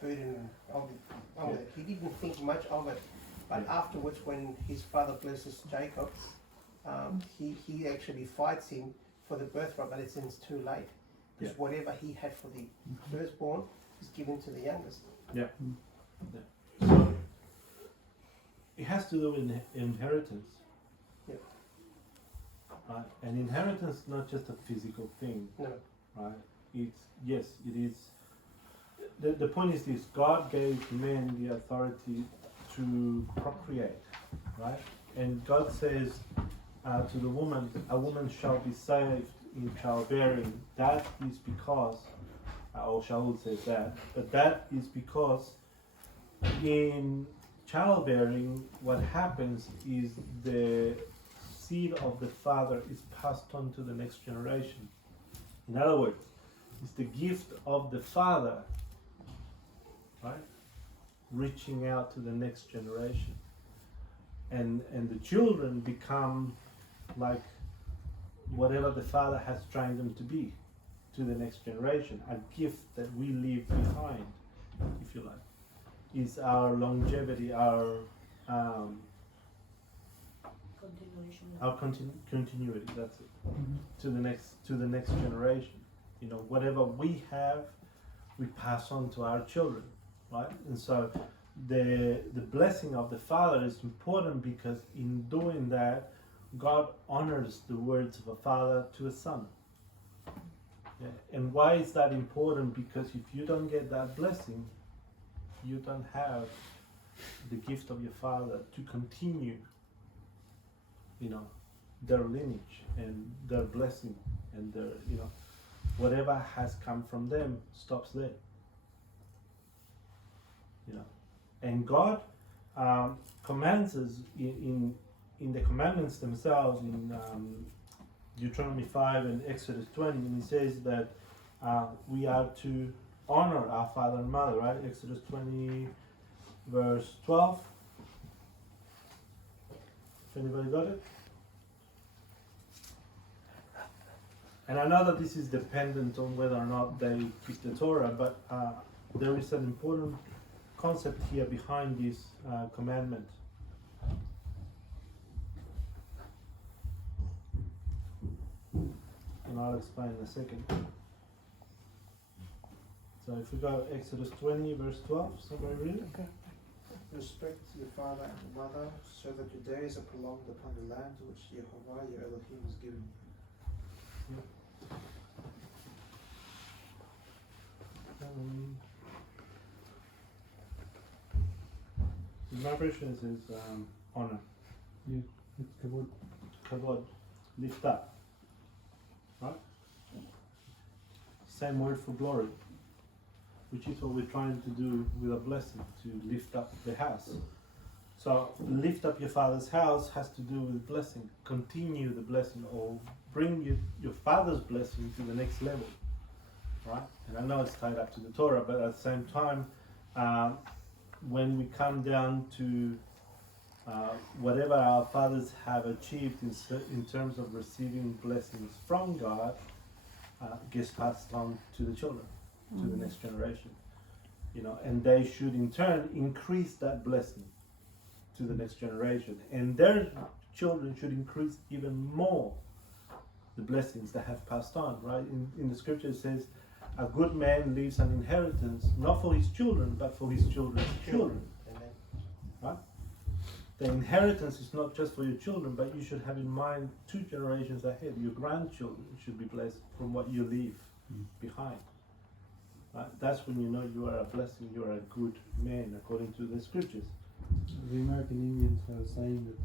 food and I'll be on with it. He didn't think much of it, but Yeah. afterwards, when his father blesses Jacob, he actually fights him for the birthright, but it's too late. Because Yeah. whatever he had for the firstborn is given to the youngest. So it has to do with inheritance. Yep. Right? And inheritance is not just a physical thing, No, right? It's yes, it is. The point is this: God gave men the authority to procreate, right? And God says to the woman, "A woman shall be saved in childbearing." That is because, or Shaul says that, but that is because in childbearing, what happens is the seed of the father is passed on to the next generation. In other words, it's the gift of the father, right, reaching out to the next generation, and the children become like whatever the father has trained them to be to the next generation. A gift that we leave behind, if you like, is our longevity, our continuity. That's it. To the next generation. You know, whatever we have, we pass on to our children, right? And so the blessing of the father is important because in doing that, God honors the words of a father to a son. Yeah. And why is that important? Because if you don't get that blessing, you don't have the gift of your father to continue, you know, their lineage and their blessing and their, you know, whatever has come from them stops there. You know, and God commands us in the commandments themselves in Deuteronomy 5 and Exodus 20, and He says that we are to honor our father and mother, right? Exodus 20 verse 12. If anybody got it? And I know that this is dependent on whether or not they keep the Torah, but there is an important concept here behind this commandment. And I'll explain in a second. So if we go Exodus 20 verse 12, somebody read it? Okay. Respect your father and mother, so that your days are prolonged upon the land which Jehovah your Elohim has given you. My version says honor. Yeah, it's kavod. Kavod, lift up. Right? Same word for glory, which is what we're trying to do with a blessing, to lift up the house. So lift up your father's house has to do with blessing. Continue the blessing, or bring your father's blessing to the next level. Right? And I know it's tied up to the Torah, but at the same time, when we come down to whatever our fathers have achieved in terms of receiving blessings from God, gets passed on to the children, to the next generation. You know, and they should in turn increase that blessing to the next generation, and their children should increase even more the blessings that have passed on. Right? In the scripture it says, a good man leaves an inheritance not for his children, but for his children's children. Amen. Right? The inheritance is not just for your children, but you should have in mind 2 generations ahead. Your grandchildren should be blessed from what you leave behind. Right? That's when you know you are a blessing, you are a good man, according to the scriptures. The American Indians are saying that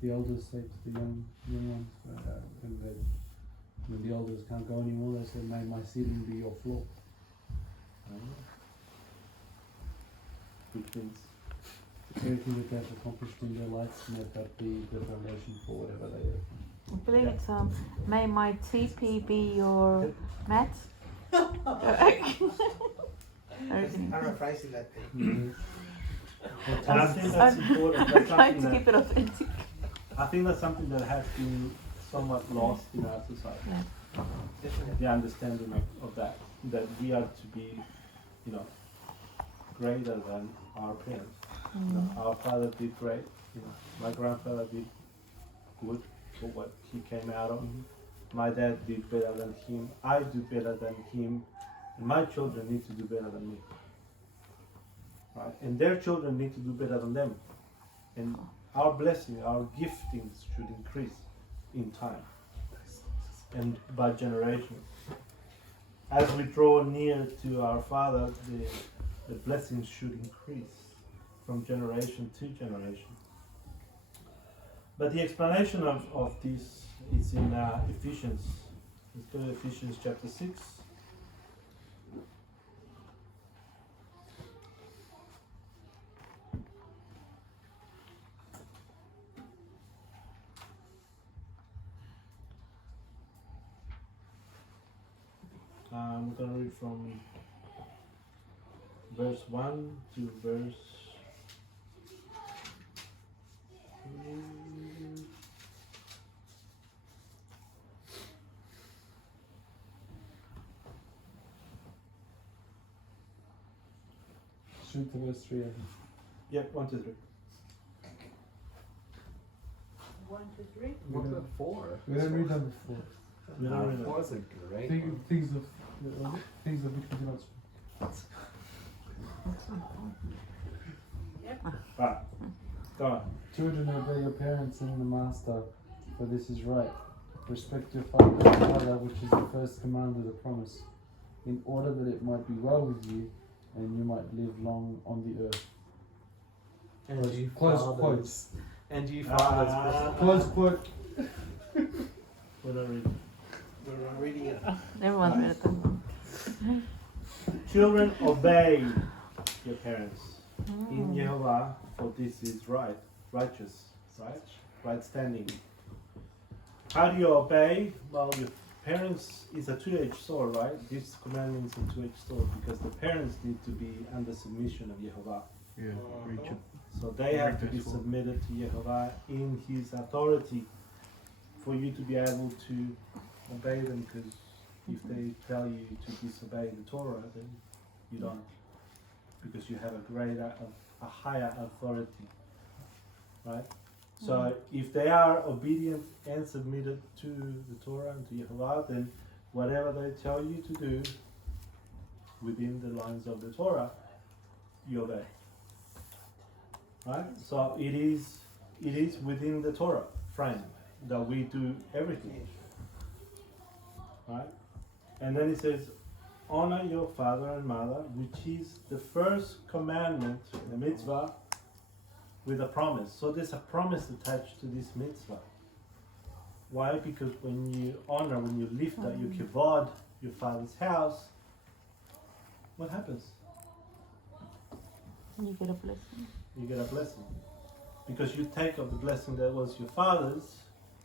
the elders say to the young ones, when the elders can't go anymore, they say, "May my ceiling be your floor." Which means, Everything that they've accomplished in their lives, let that be the foundation for whatever they have. I believe it's may my TP be your mat. I'm rephrasing that thing. And I think that's important. That's I'm trying something to that, keep it authentic. I think that's something that has been somewhat lost in our society. Definitely. The understanding of that we are to be, you know, greater than our parents. You know, our father did great. You know, my grandfather did good for what he came out of. My dad did better than him. I do better than him. And my children need to do better than me. Right? And their children need to do better than them. And our blessing, our giftings should increase in time and by generation. As we draw near to our Father, the blessings should increase from generation to generation. But the explanation of this is in Ephesians. Let's go to Ephesians chapter 6. I'm going to read from verse 1 to verse Straight to verse 3. I think. Yep, 1 to 3. 1, 2, 3. What about 4? We don't read number 4. We don't read it. 4 is a great one. Things of which we do not speak. Right. Go on. Children, obey your parents in the master, for this is right. Respect your father and mother, which is the first command of the promise, in order that it might be well with you and you might live long on the earth. And you Close fathers. quotes. And you fathers. Close quote. We don't read it. We're not reading it. Everyone's better than Children, obey your parents in Jehovah, for this is right, righteous, right standing. How do you obey? Well, your parents is a two-edged sword, right? This commandment is a two-edged sword because the parents need to be under submission of Jehovah. Yeah, Richard. So they have to be submitted to Jehovah in His authority for you to be able to obey them, because if they tell you to disobey the Torah, then you don't, because you have a higher authority, right? So if they are obedient and submitted to the Torah and to Jehovah, then whatever they tell you to do within the lines of the Torah, you obey. Right? So it is within the Torah frame that we do everything. Right? And then it says, honor your father and mother, which is the first commandment, the mitzvah, with a promise. So there's a promise attached to this mitzvah. Why? Because when you honor, when you lift up your kavod, your father's house, what happens? You get a blessing. You get a blessing. Because you take of the blessing that was your father's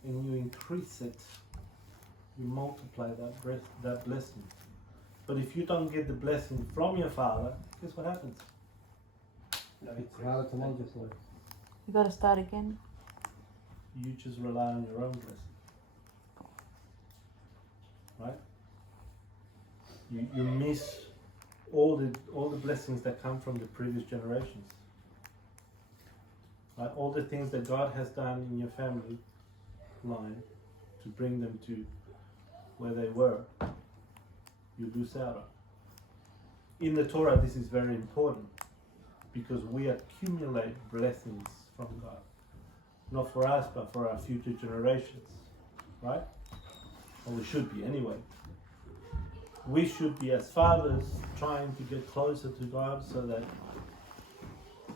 and you increase it. You multiply that blessing. But if you don't get the blessing from your father, guess what happens? It's harder to multiply. You gotta start again. You just rely on your own blessing. Right? You miss all the blessings that come from the previous generations. Right? All the things that God has done in your family line to bring them to where they were, you lose out on. In the Torah, this is very important because we accumulate blessings from God. Not for us, but for our future generations. Right? Or we should be anyway. We should be, as fathers, trying to get closer to God so that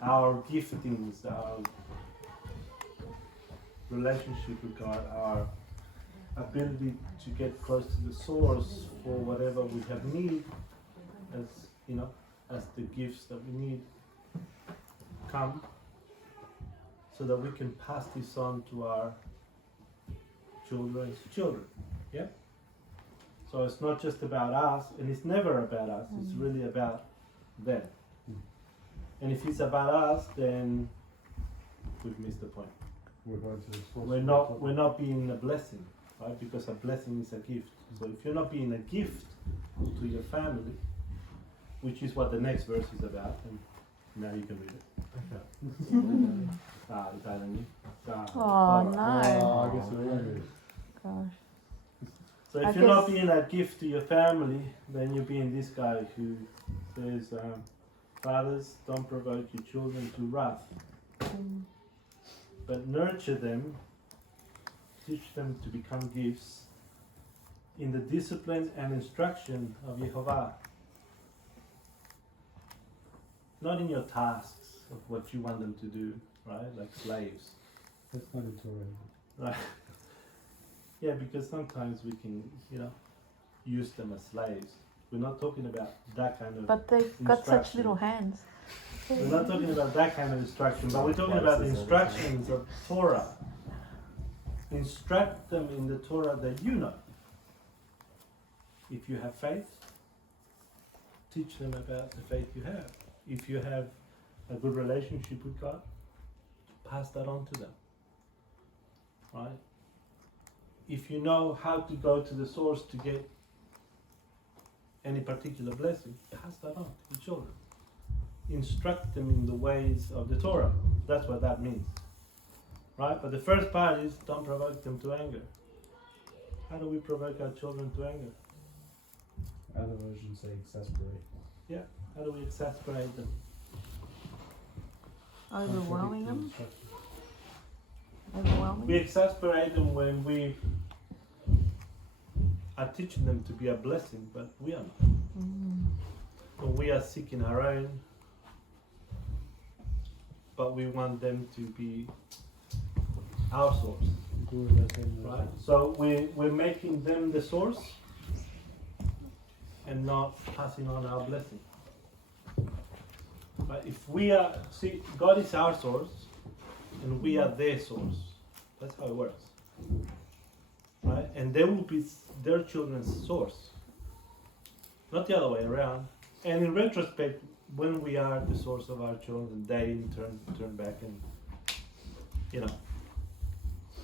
our giftings, our relationship with God, our ability to get close to the source for whatever we have need, as you know, as the gifts that we need come, so that we can pass this on to our children's children. Yeah? So it's not just about us, and it's never about us, it's really about them. And if it's about us, then we've missed the point. We're going to the source. We're not being a blessing, right? Because a blessing is a gift. So if you're not being a gift to your family, which is what the next verse is about, and now you can read it. Italian. Oh no. I guess we will do. Gosh. So I if you're not guess- being a gift to your family, then you're being this guy who says, fathers, don't provoke your children to wrath, but nurture them, teach them to become gifts in the discipline and instruction of Yehovah. Not in your tasks of what you want them to do, right? Like slaves. That's not in Torah. Right. Yeah, because sometimes we can, use them as slaves. We're not talking about that kind of. But they've got such Instruction. little hands. We're not talking about that kind of instruction, but we're talking about the instructions of Torah. Instruct them in the Torah that you know. If you have faith, teach them about the faith you have. If you have a good relationship with God, pass that on to them. Right? If you know how to go to the source to get any particular blessing, pass that on to the children. Instruct them in the ways of the Torah. That's what that means. Right? But the first part is don't provoke them to anger. How do we provoke our children to anger? Other versions say exasperate. How do we exasperate them? Overwhelming them. Instruction. Overwhelming. We exasperate them when we are teaching them to be a blessing, but we are not. When we are seeking our own, but we want them to be our source. Right? So we're making them the source and not passing on our blessing. But if we are, God is our source and we are their source. That's how it works. Right? And they will be their children's source. Not the other way around. And in retrospect, when we are the source of our children, they in turn back and,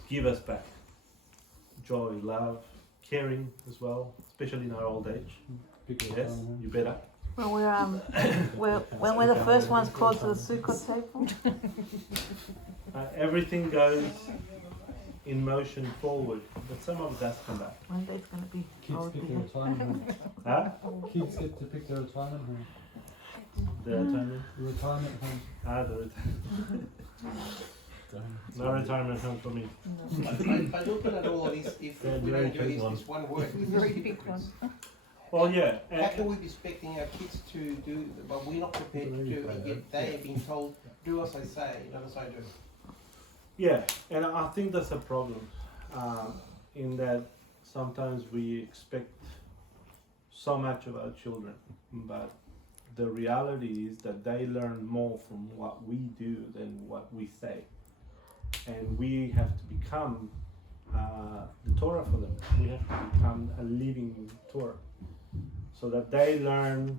give us back joy, love, caring as well, especially in our old age. Yes, you better. When when we're the first ones called to the Sukkot table. Everything goes in motion forward, but some of it does come back. One day it's gonna be Kids old pick their again. retirement home. Huh? Kids get to pick their retirement home. The retirement? Retirement home. The retirement. No retirement home for me. But looking at all of this, if Yeah, we very don't do big one. this one word, Very big one. Well, yeah. how can we be expecting our kids to do, but we're not prepared to do, and yet they have been told, do as I say, not as I do. Yeah, and I think that's a problem, in that sometimes we expect so much of our children, but the reality is that they learn more from what we do than what we say. And we have to become the Torah for them. We have to become a living Torah, so that they learn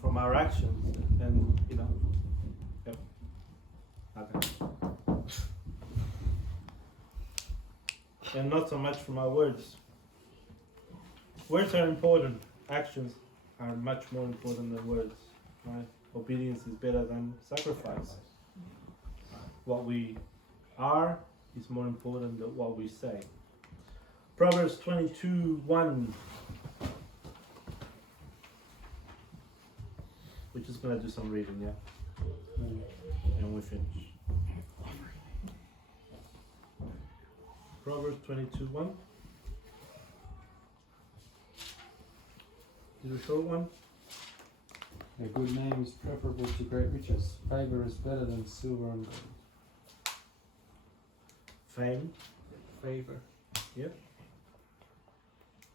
from our actions, and yep. Okay. And not so much from our words. Words are important. Actions are much more important than words. Right? Obedience is better than sacrifice. What we are is more important than what we say. Proverbs 22:1. We're just gonna do some reading, yeah? And we finish. Proverbs 22:1. Is it a short one? A good name is preferable to great riches. Favor is better than silver and gold. Fame. Favor.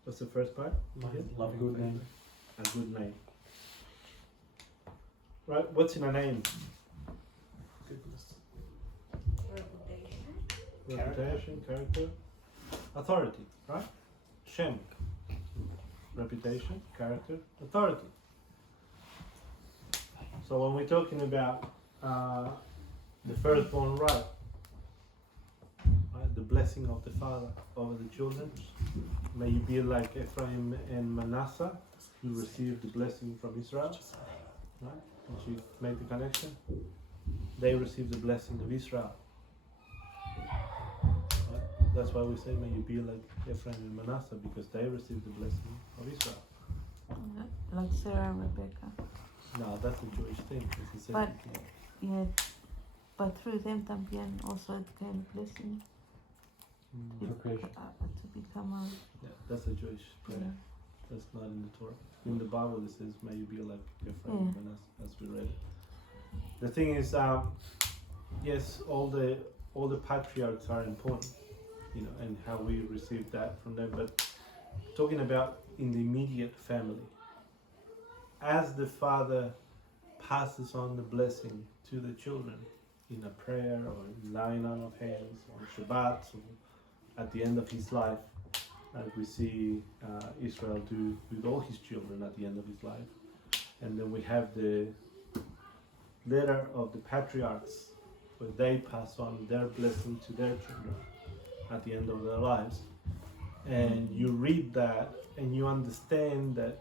What's the first part? Loving Good favor. name. A good name. Right, what's in a name? Goodness. Reputation, character, authority, right? Shem. Reputation, character, authority. So when we're talking about the firstborn right? Right? The blessing of the father over the children. May you be like Ephraim and Manasseh, who received the blessing from Israel. Right? Once you make the connection, they received the blessing of Israel. Right? That's why we say, may you be like Ephraim and Manasseh, because they received the blessing of Israel. Like Sarah and Rebecca. No, that's a Jewish thing. It's a But- separate thing. Yeah, but through them también also it came blessing Procreation. to become a. Yeah, that's a Jewish prayer. Yeah. That's not in the Torah. In the Bible it says, may you be like Ephraim and Manasseh, as we read. The thing is, yes, all the patriarchs are important, you know, and how we receive that from them. But talking about in the immediate family, as the father passes on the blessing to the children in a prayer or in laying on of hands on Shabbat or at the end of his life, like we see Israel do with all his children at the end of his life. And then we have the letter of the patriarchs where they pass on their blessing to their children at the end of their lives. And you read that and you understand that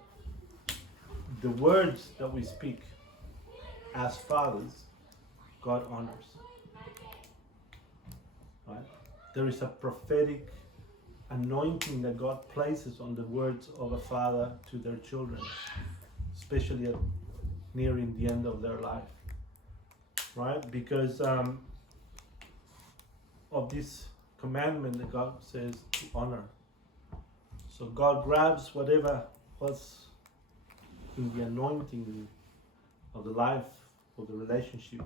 the words that we speak as fathers, God honors. Right? There is a prophetic anointing that God places on the words of a father to their children, especially nearing the end of their life. Right? Because of this commandment that God says to honor. So God grabs whatever was in the anointing of the life, of the relationship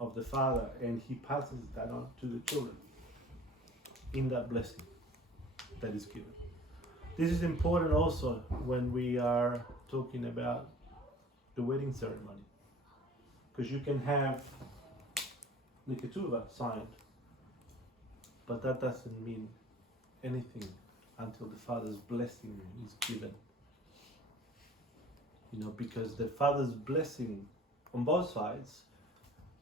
of the father, and he passes that on to the children in that blessing that is given. This is important also when we are talking about the wedding ceremony, because you can have the ketubah signed, but that doesn't mean anything until the father's blessing is given. You know, because the father's blessing on both sides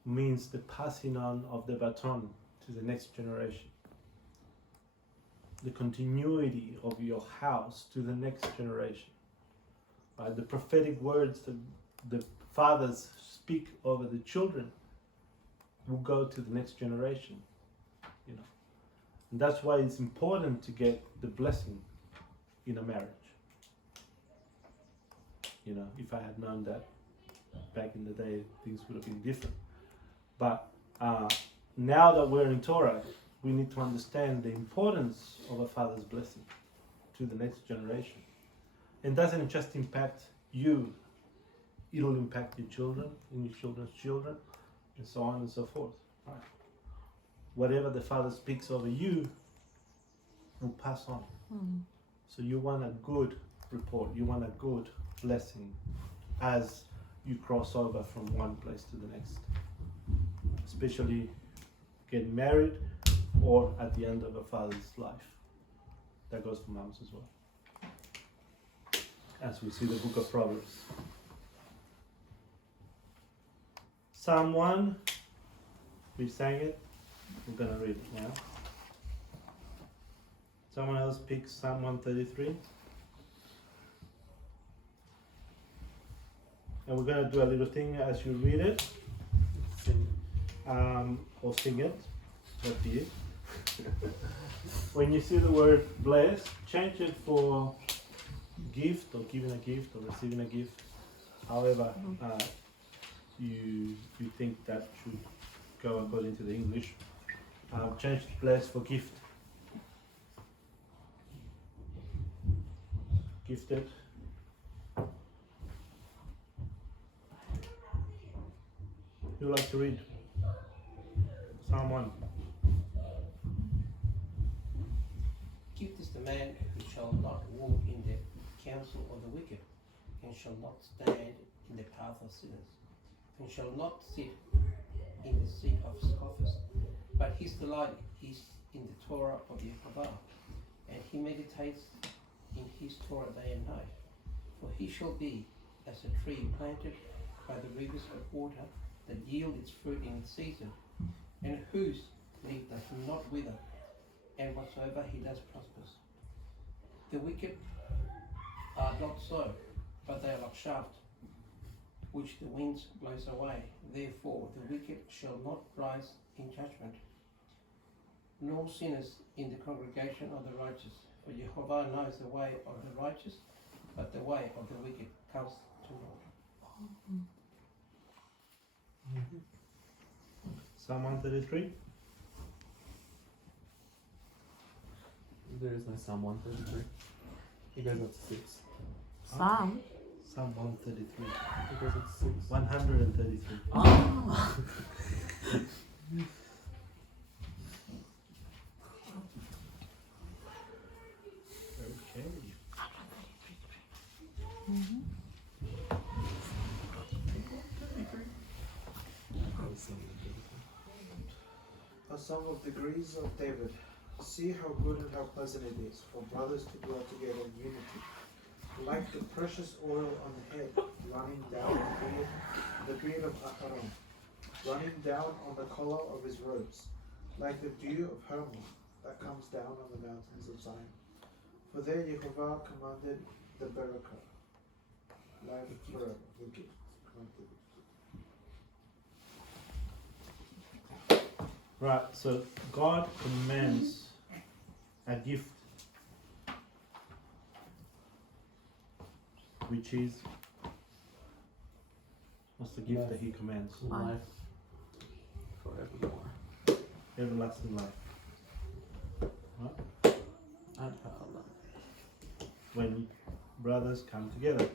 means the passing on of the baton to the next generation. The continuity of your house to the next generation. Right? The prophetic words that the fathers speak over the children will go to the next generation. You know. And that's why it's important to get the blessing in a marriage. You know, if I had known that back in the day, things would have been different. But now that we're in Torah, we need to understand the importance of a father's blessing to the next generation. It doesn't just impact you, it'll impact your children and your children's children, and so on and so forth. Right? Whatever the father speaks over you will pass on. So you want a good report, you want a good blessing as you cross over from one place to the next, especially getting married or at the end of a father's life. That goes for moms as well, as we see the book of Proverbs. Psalm 1, we sang it, we're going to read it now. Someone else picks Psalm 133. And we're going to do a little thing as you read it. Or sing it. That'd be it. When you see the word bless, change it for gift or giving a gift or receiving a gift. However, you think that should go according to the English. Change bless for gift. Gifted. Who would like to read? Psalm 1. Gift is the man who shall not walk in the counsel of the wicked, and shall not stand in the path of sinners, and shall not sit in the seat of scoffers. But his delight is in the Torah of Yehovah, and he meditates in his Torah day and night. For he shall be as a tree planted by the rivers of water, that yield its fruit in its season, and whose leaf does not wither, and whatsoever he does prospers. The wicked are not so, but they are like shaft, which the winds blows away. Therefore the wicked shall not rise in judgment, nor sinners in the congregation of the righteous. For Jehovah knows the way of the righteous, but the way of the wicked comes to naught. Psalm 133. There is no Psalm 133. It goes up to 6. Psalm. Psalm 133. It goes up to 6. 133. Ah. Okay. A Song of Degrees of David. See how good and how pleasant it is for brothers to dwell together in unity. Like the precious oil on the head, running down the beard of Aharon, running down on the collar of his robes, like the dew of Hermon that comes down on the mountains of Zion. For there Jehovah commanded the Barakah, life forever. Wicked. Right, so God commands a gift, which is, what's the gift that He commands? Life forevermore. Everlasting life. Right? And Allah. When brothers come together.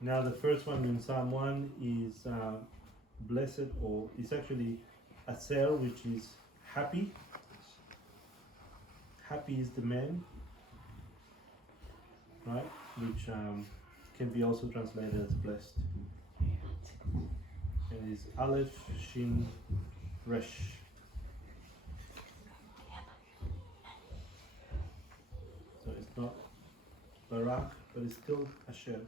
Now, the first one in Psalm 1 is blessed, or it's actually aser, which is happy. Happy is the man, right? Which can be also translated as blessed. And it's Aleph, Shin, Resh. So it's not Barak, but it's still Asher.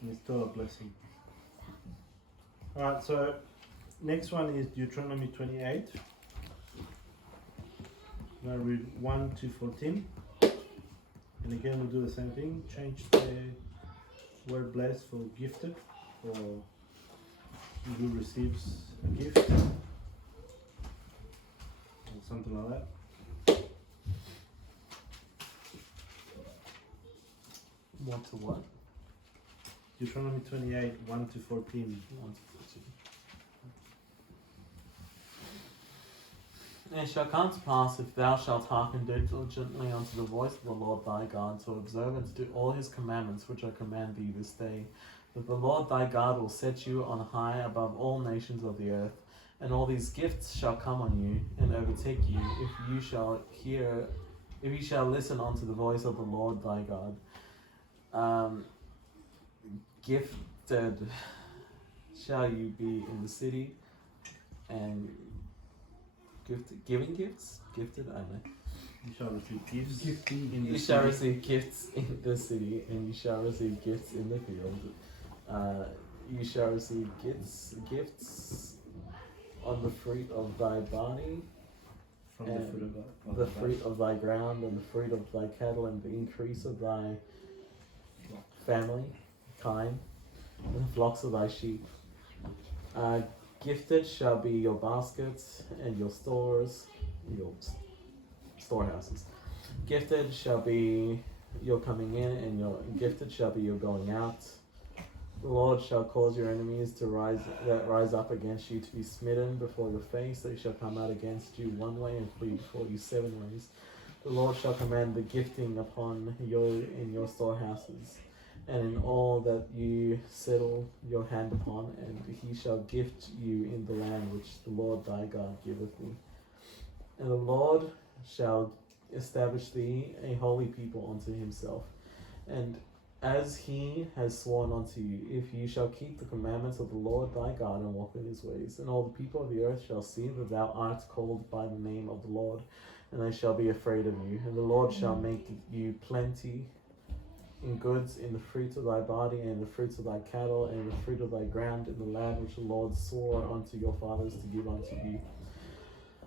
And it's still a blessing. Alright, so next one is Deuteronomy 28. I'm going to read 1 to 14. And again, we'll do the same thing. Change the word blessed for gifted, or who receives a gift, or something like that. What to what? Deuteronomy 28, 1 to 14. 1 to 14. And it shall come to pass, if thou shalt hearken diligently unto the voice of the Lord thy God, to observe and to do all his commandments which I command thee this day, that the Lord thy God will set you on high above all nations of the earth, and all these gifts shall come on you and overtake you, if you shall listen unto the voice of the Lord thy God. Gifted shall you be in the city, and giving gifts? Gifted, I don't know. You shall receive gifts in the You shall city. receive gifts in the city, and you shall receive gifts in the field. You shall receive gifts on the fruit of thy body, From the and fruit of the fruit of thy ground, and the fruit of thy cattle, and the increase of thy family, kind, and the flocks of thy sheep. Gifted shall be your baskets and your stores, your storehouses. Gifted shall be your coming in, and gifted shall be your going out. The Lord shall cause your enemies to rise up against you, to be smitten before your face. They shall come out against you one way and flee before you 7 ways. The Lord shall command the gifting upon you in your storehouses, and in all that you settle your hand upon, and he shall gift you in the land which the Lord thy God giveth thee. And the Lord shall establish thee a holy people unto himself, and as he has sworn unto you, if you shall keep the commandments of the Lord thy God and walk in his ways. And all the people of the earth shall see that thou art called by the name of the Lord, and they shall be afraid of you. And the Lord shall make you plenty in goods, in the fruit of thy body, and in the fruits of thy cattle, and in the fruit of thy ground, in the land which the Lord swore unto your fathers to give unto you.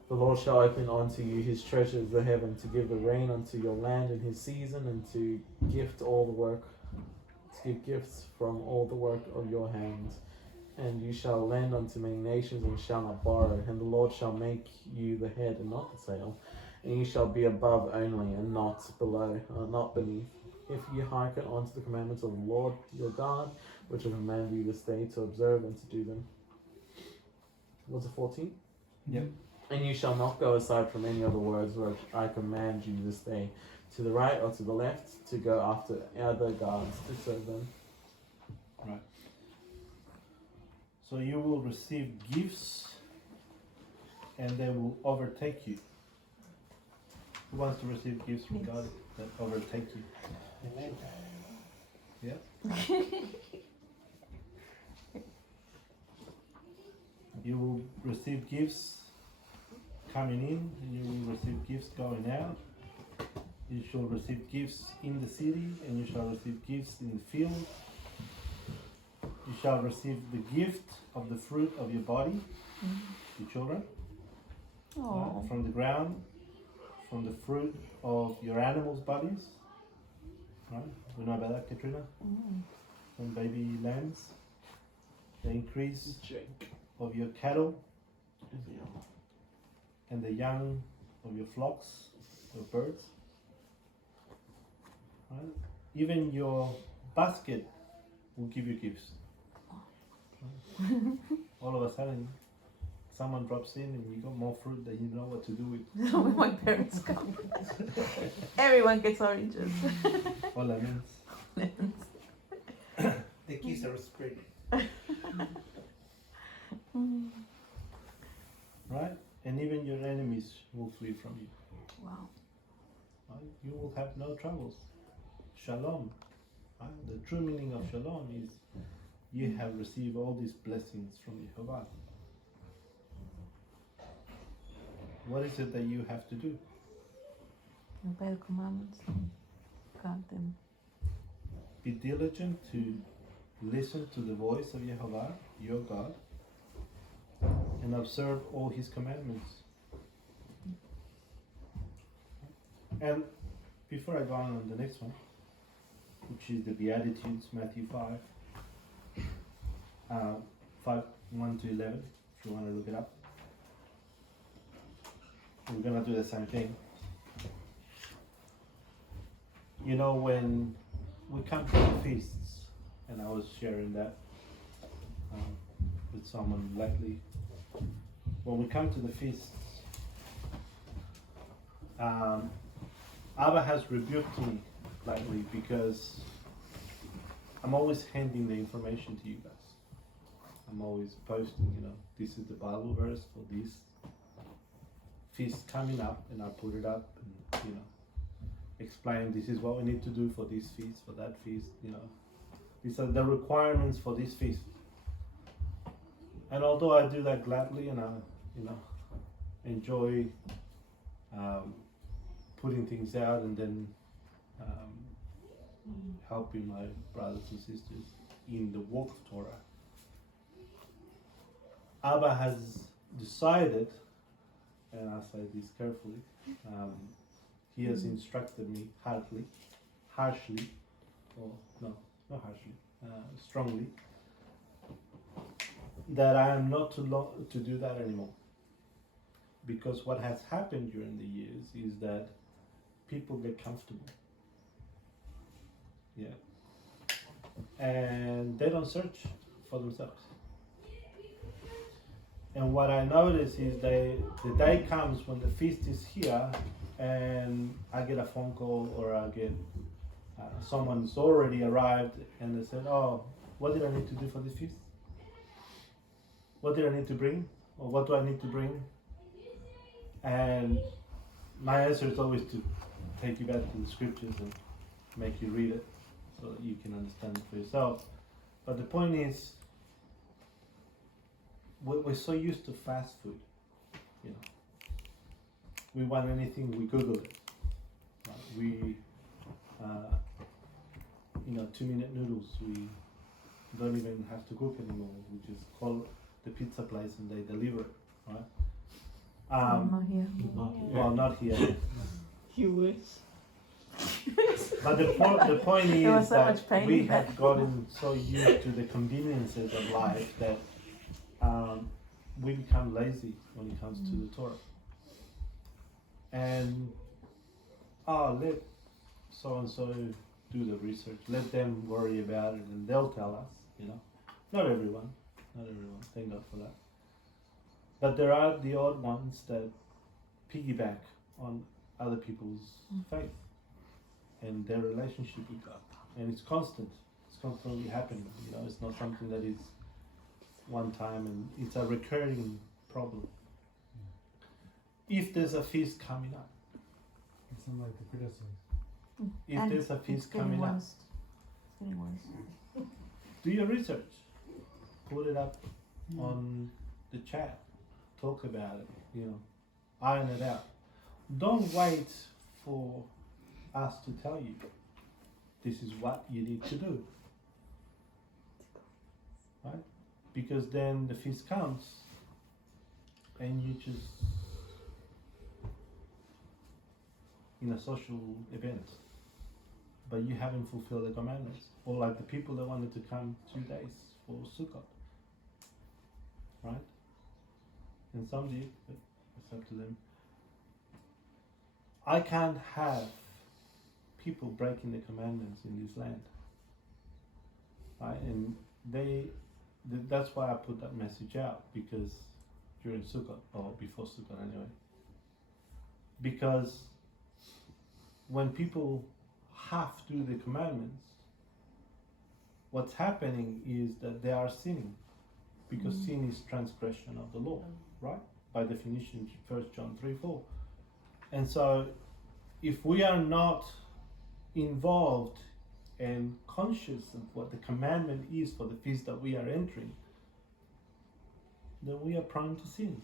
The Lord shall open unto you his treasures of the heaven, to give the rain unto your land in his season, and to gift all the work, to give gifts from all the work of your hands. And you shall lend unto many nations, and shall not borrow. And the Lord shall make you the head and not the tail. And you shall be above only, and not below, not beneath. If you hearken unto the commandments of the Lord your God, which I command you this day to observe and to do them. Was it 14? Yep. And you shall not go aside from any of the words which I command you this day, to the right or to the left, to go after other gods to serve them. Right. So you will receive gifts and they will overtake you. Who wants to receive gifts from Yes. God that overtake you? Amen. You will receive gifts coming in, and you will receive gifts going out. You shall receive gifts in the city, and you shall receive gifts in the field. You shall receive the gift of the fruit of your body, your children, Oh. from the ground, from the fruit of your animals' bodies. Right? We know about that, Katrina? From baby lambs. The increase of your cattle and the young of your flocks, your birds. Right? Even your basket will give you gifts. All of a sudden, someone drops in and you got more fruit that you know what to do with. When my parents come, everyone gets oranges. All lemons. The keys are spread. Right? And even your enemies will flee from you. Wow. Right? You will have no troubles. Shalom. Right? The true meaning of shalom is you have received all these blessings from Jehovah. What is it that you have to do? Obey the commandments. Count them. Be diligent to listen to the voice of Jehovah, your God, and observe all his commandments. And before I go on the next one, which is the Beatitudes, Matthew 5, 1 to 11, if you want to look it up. We're going to do the same thing. You know, when we come to the feasts, and I was sharing that with someone lately. When we come to the feasts, Abba has rebuked me lately because I'm always handing the information to you guys. I'm always posting, this is the Bible verse for this feast coming up, and I put it up and, explain this is what we need to do for this feast, for that feast, These are the requirements for this feast. And although I do that gladly and I, enjoy putting things out and then helping my brothers and sisters in the walk of Torah, Abba has decided, and I say this carefully, he has instructed me harshly, or no, not harshly, strongly, that I am not to do that anymore. Because what has happened during the years is that people get comfortable. Yeah. And they don't search for themselves. And what I notice is the day comes when the feast is here and I get a phone call or I get someone's already arrived and they said, oh, what did I need to do for this feast? What did I need to bring? Or what do I need to bring? And my answer is always to take you back to the scriptures and make you read it so that you can understand it for yourself. But the point is, we're so used to fast food, We want anything, we Google it. We 2-minute noodles. We don't even have to cook anymore. We just call the pizza place and they deliver it, right? I'm not here. Well, not here. You wish. But the point There was is so much that pain we in have that. gotten so used to the conveniences of life that we become lazy when it comes to the Torah. And let so and so do the research. Let them worry about it, and they'll tell us. Not everyone. Thank God for that. But there are the odd ones that piggyback on other people's faith and their relationship with God, and it's constant. It's constantly happening. It's not something that is one time, and it's a recurring problem. If there's a feast coming up, It's not like the criticize. if And there's a it's feast getting coming up, worse. It's getting worse. do your research. Put it up on the chat. Talk about it. Iron it out. Don't wait for us to tell you this is what you need to do. Right? Because then the feast comes and you just in a social event, but you haven't fulfilled the commandments. Or like the people that wanted to come 2 days for Sukkot, right? And some did, but it's up to them. I can't have people breaking the commandments in this land, right? And that's why I put that message out, because during Sukkot, or before Sukkot anyway, because when people have to do the commandments, what's happening is that they are sinning, because sin is transgression of the law, right? By definition, 1 John 3:4. And so, if we are not involved and conscious of what the commandment is for the feast that we are entering, then we are prone to sin.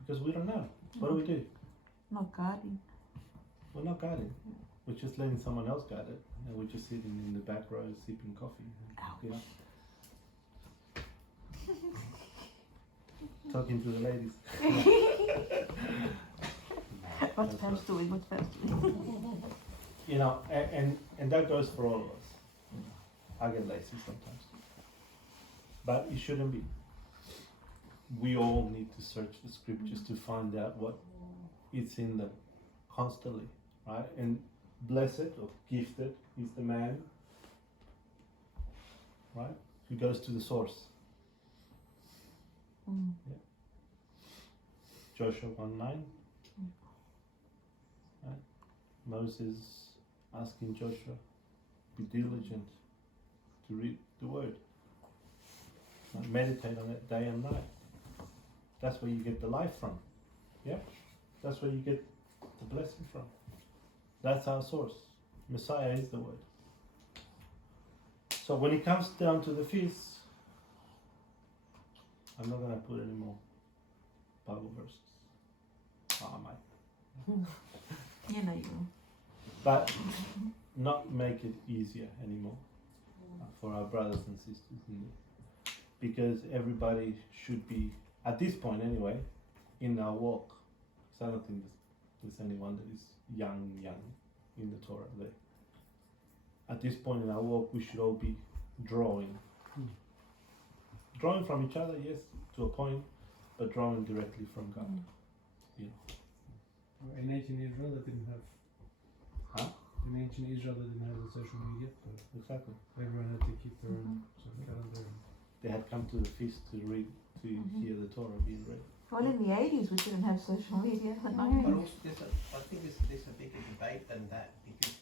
Because we don't know. What do we do? Not guarding. We're not guarding. We're just letting someone else guard it, and we're just sitting in the back row sipping coffee. Talking to the ladies. What's Pam's doing? What's Pam's doing? And that goes for all of us. I get lazy sometimes, but it shouldn't be. We all need to search the scriptures to find out what is in them constantly, right? And blessed or gifted is the man, right, who goes to the source. Yeah. Joshua 1:9. Right? Moses asking Joshua, be diligent to read the word. Right? Meditate on it day and night. That's where you get the life from. Yeah? That's where you get the blessing from. That's our source. Messiah is the word. So when it comes down to the feast, I'm not going to put any more Bible verses. I might. You. But not make it easier anymore for our brothers and sisters in there. Because everybody should be, at this point anyway, in our walk. So I don't think there's anyone that is young in the Torah there. At this point in our walk, we should all be drawing. Drawing from each other, yes, to a point, but drawing directly from God. In ancient Israel, they didn't have. Huh? In ancient Israel, they didn't have the social media, so Exactly. everyone had to keep their own sort of calendar. They had come to the feast to read, to hear the Torah being read. Well, in the 80s, we didn't have social media. The But 90s. also, I think there's a bigger debate than that, because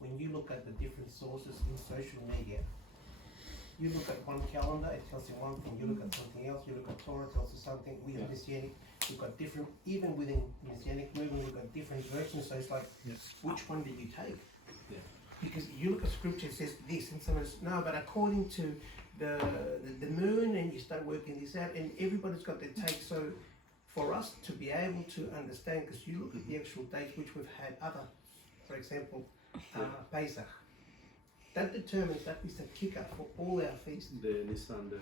when you look at the different sources in social media, you look at one calendar, it tells you one thing. You look at something else. You look at Torah, it tells you something. We have Messianic. We've got different. Even within Messianic movement, we've got different versions. So it's like, which one did you take? Yeah. Because you look at scripture, it says this, and someone says no, but according to the moon, and you start working this out, and everybody's got their take. So for us to be able to understand, because you look at the actual dates, which we've had other for example, Pesach. That determines, that is the kicker for all our feasts. The Nissan, the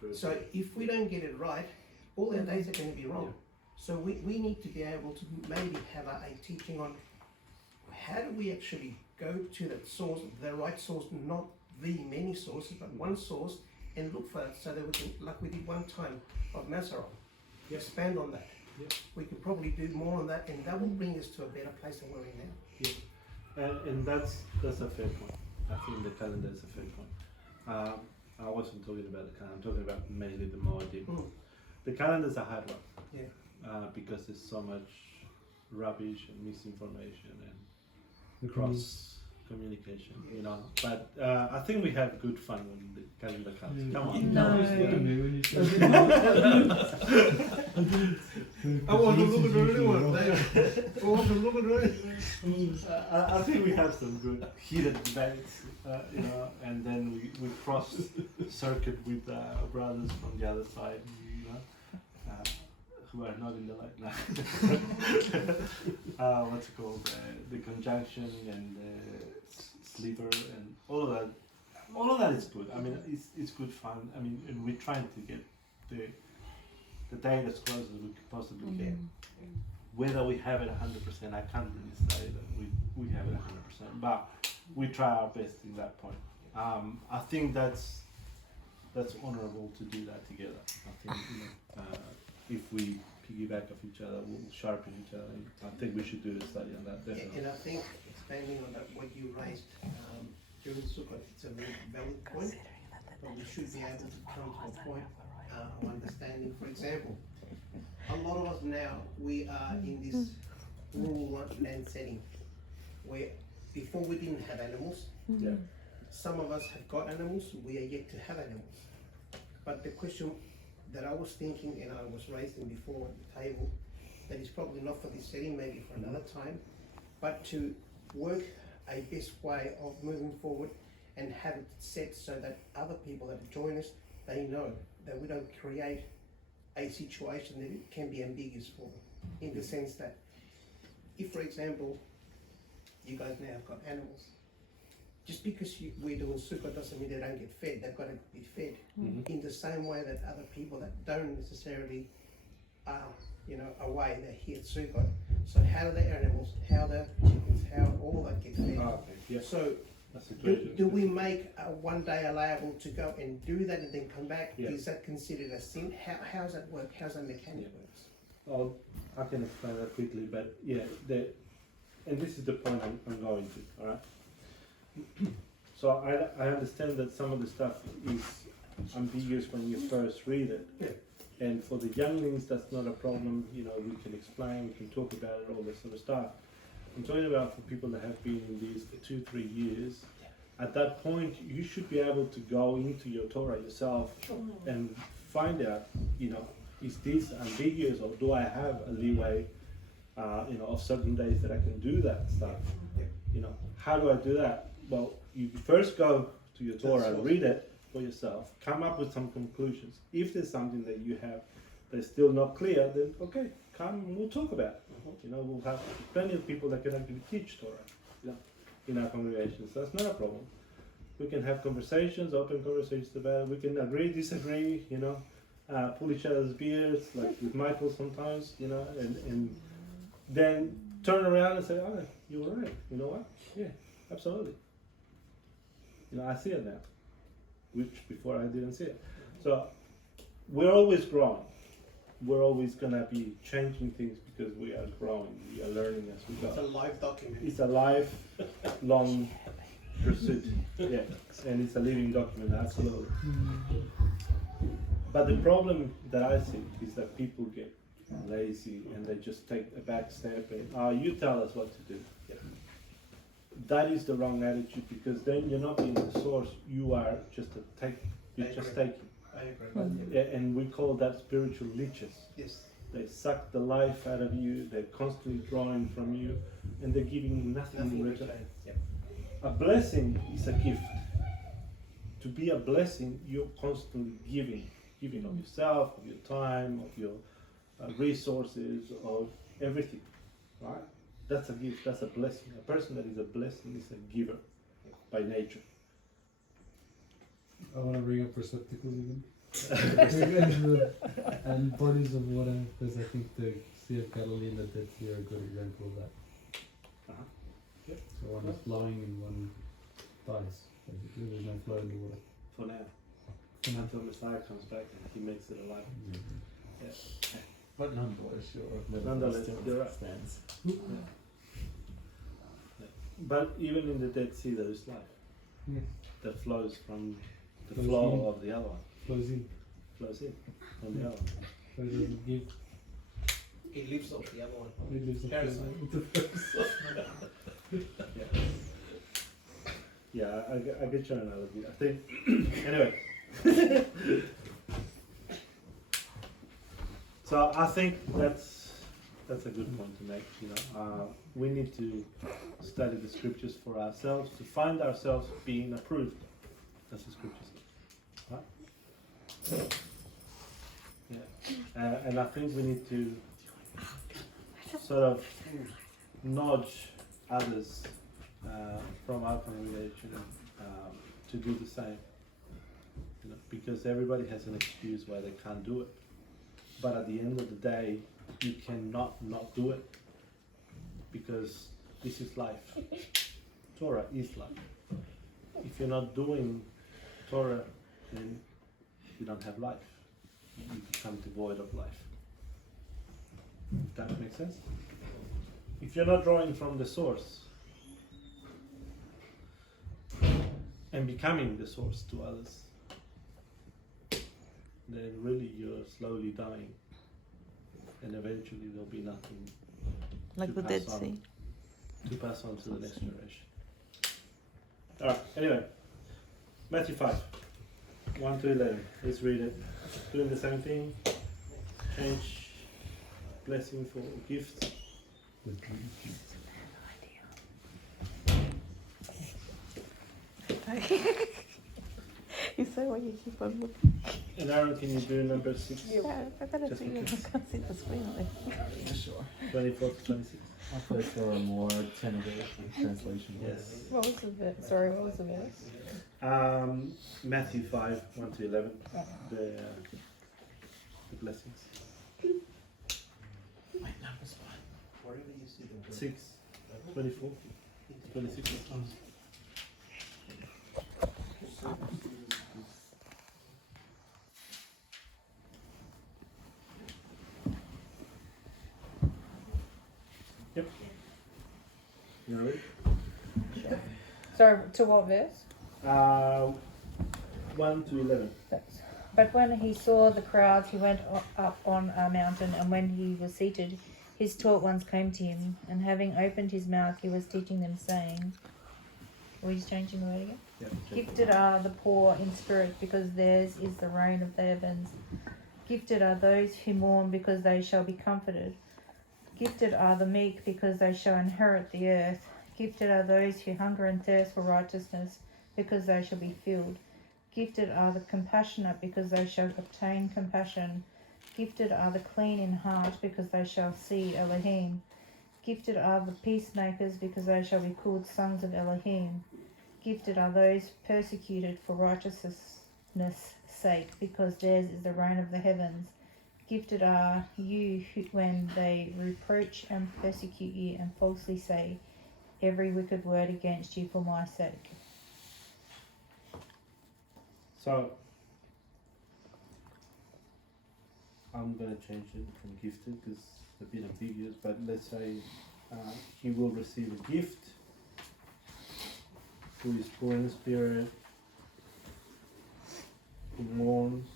first. So if we don't get it right, all our days are going to be wrong. So we need to be able to maybe have a teaching on how do we actually go to that source, the right source, not the many sources, but one source, and look for it so that we can, like we did one time of Masaron, expand on that. Yeah. We could probably do more on that, and that will bring us to a better place than we're in now. And that's a fair point. I think the calendar is a fair point. I wasn't talking about the calendar. I'm talking about mainly the Moedim. Mm. The calendar is a hard one. Yeah. Because there's so much rubbish and misinformation and The cross communication, you know. But I think we have good fun when the calendar comes. Come on. No. Look at me when you say I want to look at anyone. I want to look at anyone. I think we have some good heated debates, you know, and then we cross circuit with brothers from the other side, you know, who are not in the light now. What's it called? The conjunction and sliver and all of that. All of that is good. I mean, it's good fun. I mean, and we're trying to get the date as close as we could possibly get. Whether we have it 100%, I can't really say that we have it 100%, but we try our best in that point. I think that's honourable to do that together. I think, you know, if we piggyback off each other, we'll sharpen each other. I think we should do a study on that, definitely. And I think expanding on that, what you raised during Sukkot, it's a very valid point, but we should be able to come to a point of understanding. For example, a lot of us now, we are in this rural land setting where before we didn't have animals. Yeah. Some of us have got animals, we are yet to have animals. But the question that I was thinking and I was raising before at the table, that is probably not for this setting, maybe for another time, but to work a best way of moving forward and have it set so that other people that join us, they know that we don't create a situation that it can be ambiguous for them, in the sense that if, for example, you guys now have got animals, just because we're doing Sukkot doesn't mean they don't get fed. They've got to be fed in the same way that other people that don't necessarily are, you know, away, they're here at Sukkot. So how do the animals, how the chickens, how all that get fed? Okay. Yeah. So That's a great. do we make one day allowable to go and do that and then come back? Yeah. Is that considered a sin? How does that work? How's that mechanic works? I can explain that quickly, but yeah, and this is the point I'm going to. All right. So I understand that some of the stuff is ambiguous when you first read it. Yeah. And for the younglings, that's not a problem. You know, we can explain, we can talk about it, all this sort of stuff. I'm talking about for people that have been in these 2-3 years. At that point, you should be able to go into your Torah yourself and find out, you know, is this ambiguous or do I have a leeway, you know, of certain days that I can do that stuff? You know, how do I do that? Well, you first go to your Torah and read it for yourself, come up with some conclusions. If there's something that you have that's still not clear, then okay, come and we'll talk about it. You know, we'll have plenty of people that can actually teach Torah, you know, in our congregations. So that's not a problem. We can have conversations, open conversations about it. We can agree, disagree, you know, pull each other's beards, like with Michael sometimes, you know, and then turn around and say, oh, you were right. You know what? Yeah, absolutely. You know, I see it now, which before I didn't see it. So we're always growing. We're always gonna be changing things because we are growing. We are learning as we It's a go. live document. It's a lifelong pursuit. Yeah, and it's a living document, absolutely. But the problem that I see is that people get lazy and they just take a back step and you tell us what to do. Yeah. That is the wrong attitude, because then you're not being the source. You are just you're just taking. I agree. Yeah, and we call that spiritual leeches. Yes. They suck the life out of you. They're constantly drawing from you, and they're giving you nothing in return. Yep. A blessing is a gift. To be a blessing, you're constantly giving of yourself, of your time, of your resources, of everything, right? That's a gift, that's a blessing. A person that is a blessing is a giver by nature. I want to bring up receptacles again. And bodies of water, because I think the Sea of Galilee and the Dead Sea are a good example of that. Uh-huh. Yep. So one is flowing and one dies. Basically, there's no flow in the water. For now. Until Messiah comes back and he makes it alive. Yeah. But nonetheless, Nonetheless, you're right. stands. But even in the Dead Sea there is life. Yeah. That flows from the Flows flow in. of the other one. Flows in. Flows in from the other one. So it doesn't give. It lives off the other one. It lives Parasite. Yeah, I get your analogy. I think anyway. So I think that's a good point to make. You know, we need to study the scriptures for ourselves to find ourselves being approved, as the scriptures say. Right? Yeah, and I think we need to sort of nudge others from our congregation to do the same. You know, because everybody has an excuse why they can't do it. But at the end of the day, you cannot not do it because this is life. Torah is life. If you're not doing Torah, then you don't have life. You become devoid of life. That makes sense? If you're not drawing from the source and becoming the source to others, then really you're slowly dying, and eventually there'll be nothing Like to the pass Dead on. Sea. To pass on to the next generation. Alright, anyway, Matthew 5, 1 to 11. Let's read it. Doing the same thing. Change blessing for gift. You say what you keep on looking. And Aaron, can you do number 6? Yeah, I gotta Just see you. I because. can't see the screen. Sure. 24 to 26. I prefer a more tentative translation. Yes. What was the verse? Sorry, what was the verse? Matthew 5, 1 to 11. The blessings. Whatever you see the word. 6, 24, 26. Yep. You ready? Sorry, to what verse? 1 to 11. Thanks. But when he saw the crowds, he went up on a mountain, and when he was seated, his taught ones came to him, and having opened his mouth, he was teaching them, saying, are we just changing the word again? Yeah, Gifted are the poor in spirit, because theirs is the reign of the heavens. Gifted are those who mourn, because they shall be comforted. Gifted are the meek, because they shall inherit the earth. Gifted are those who hunger and thirst for righteousness, because they shall be filled. Gifted are the compassionate, because they shall obtain compassion. Gifted are the clean in heart, because they shall see Elohim. Gifted are the peacemakers, because they shall be called sons of Elohim. Gifted are those persecuted for righteousness' sake, because theirs is the reign of the heavens. Gifted are you when they reproach and persecute you and falsely say every wicked word against you for my sake. So, I'm going to change it from gifted because it's a bit ambiguous, but let's say he will receive a gift who is poor in spirit, who mourns,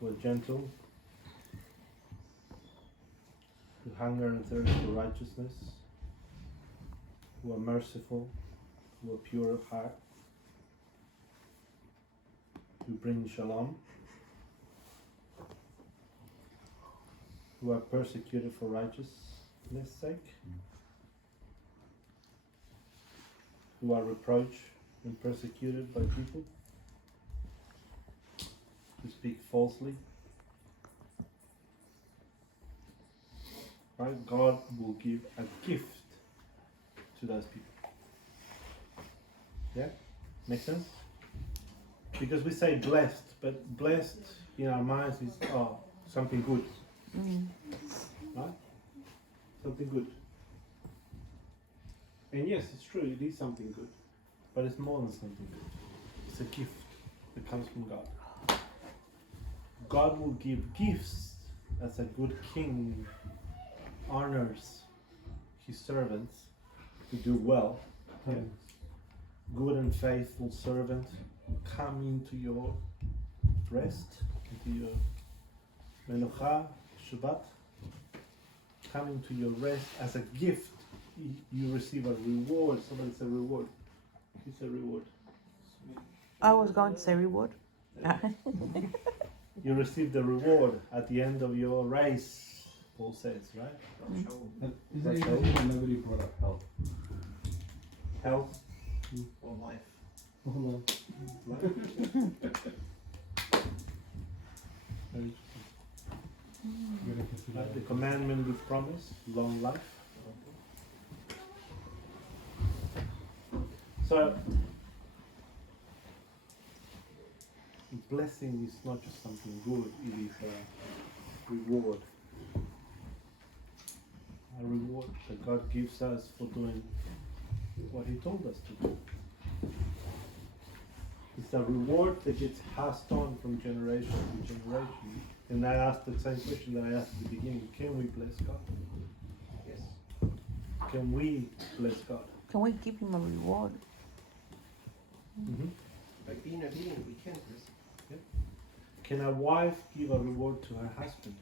who are gentle, who hunger and thirst for righteousness, who are merciful, who are pure of heart, who bring shalom, who are persecuted for righteousness' sake, who are reproached and persecuted by people, who speak falsely, right? God will give a gift to those people. Yeah? Make sense? Because we say blessed, but blessed in our minds is something good. Right? Something good. And yes, it's true, it is something good. But it's more than something good. It's a gift that comes from God. God will give gifts as a good king honors his servants to do well. Yeah. Good and faithful servant, come into your rest, into your menucha, Shabbat. Come into your rest as a gift. You receive a reward. Somebody say reward. It's a reward. I was going to say reward. You receive the reward at the end of your race, Paul says, right? Is it interesting that nobody brought up health? Health. Or life. Hold on. Very interesting. You gotta consider The commandment with promise, long life. So, blessing is not just something good, it is a reward. A reward that God gives us for doing what He told us to do. It's a reward that gets passed on from generation to generation. And I asked the same question that I asked at the beginning. Can we bless God? Yes. Can we bless God? Can we give him a reward? Mm-hmm. By being obedient, we can, Chris. Can a wife give a reward to her husband?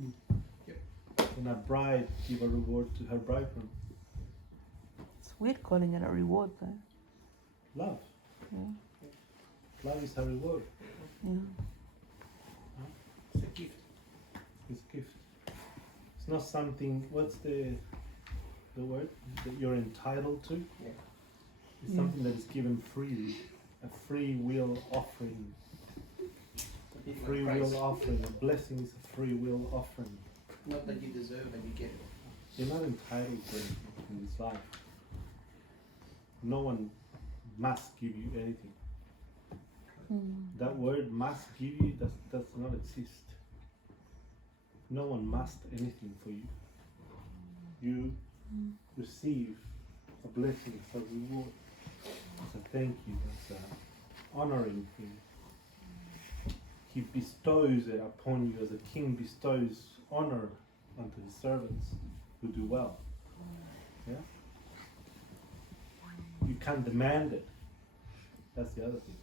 Yep. Can a bride give a reward to her bridegroom? It's weird calling it a reward though. Love. Yeah. Love is a reward. Yeah. It's a gift. It's a gift. It's not something, what's the word that you're entitled to? Yeah. It's something that is given freely. A free will offering. A bit Free like will Christ. offering. A blessing is a free will offering. Not that you deserve and you get it. You're not entitled to anything in this life. No one must give you anything. That word must give you does not exist. No one must anything for you. You receive a blessing, a reward, as a thank you, as an honoring thing. He bestows it upon you as a king bestows honor unto his servants who do well. Yeah? You can't demand it. That's the other thing.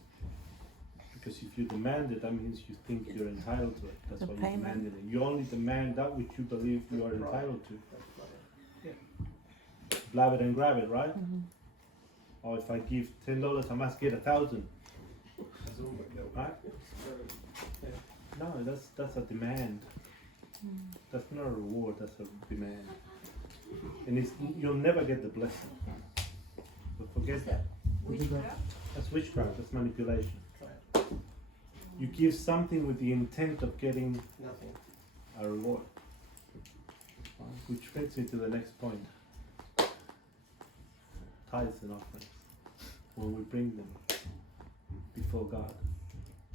Because if you demand it, that means you think you're entitled to it. That's The why you payment. demand it. You only demand that which you believe you are entitled to. Blab it and grab it, right? Or if I give $10, I must get 1,000. Right? No, that's a demand. That's not a reward. That's a demand. And you'll never get the blessing. So forget that. That's witchcraft. That's manipulation. You give something with the intent of getting Nothing. a reward. Which brings me to the next point. Tithes and offerings. When we bring them before God,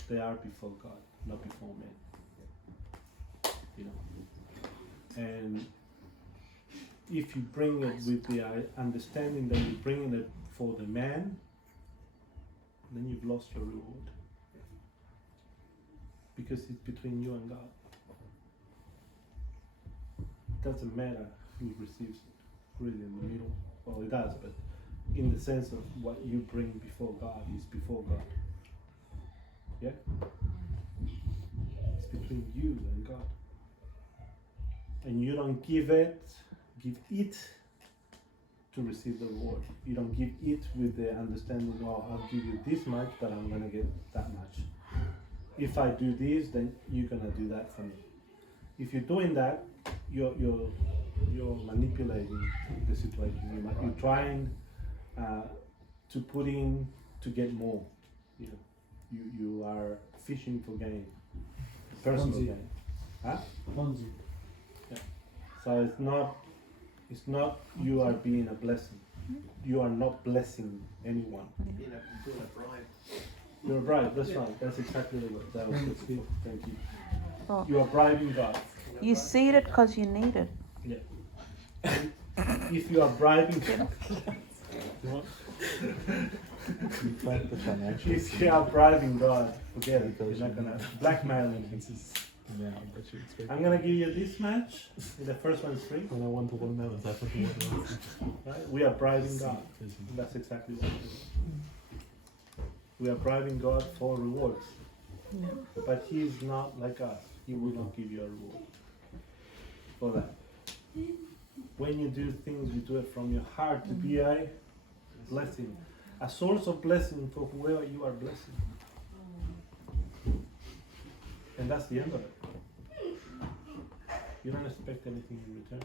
they are before God, not before men. You know. And if you bring it with the understanding that you're bringing it for the man, then you've lost your reward. Because it's between you and God. It doesn't matter who receives it, really in the middle. Well, it does, but in the sense of what you bring before God is before God. Yeah? It's between you and God. And you don't give it to receive the reward. You don't give it with the understanding, oh, I'll give you this much, but I'm gonna get that much. If I do this, then you're gonna do that for me. If you're doing that, you're manipulating the situation. You're trying to put in to get more. You know, you are fishing for gain, personal Ponzi. gain. Huh? Ponzi. So it's not you are being a blessing. You are not blessing anyone. Being a bride. You're a bride, that's right. That's exactly the word. That was good. Thank you. Oh. You are bribing God. You seed it because you need it. If you are bribing You plant the financial. if you are bribing God, forget it. You're not gonna blackmail him. This is now that you expect. I'm gonna give you this match. The first one is free. When I want to one now, it's happening to what else. Right? We are bribing God. That's exactly what it is. We are bribing God for rewards. Yeah. But He is not like us. He will not give you a reward for that. When you do things, you do it from your heart to be a blessing. A source of blessing for whoever you are blessing. And that's the end of it. You don't expect anything in return.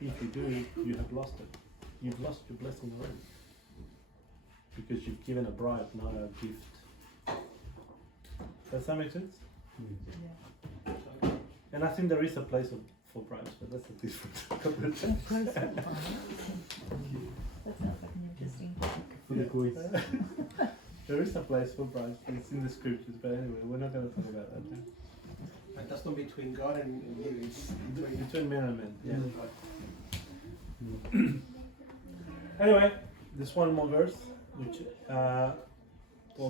If you do, you have lost it. You've lost your blessing already. Because you've given a bribe, not a gift. Does that make sense? And I think there is a place for bribes, but that's a different conversation. That sounds like an interesting topic. For the quiz. There is a place for bribes, but it's in the scriptures. But anyway, we're not going to talk about that now. But that's not between God and you. It's between Between men and men. Yeah. Mm. Anyway, this one more verse, which we're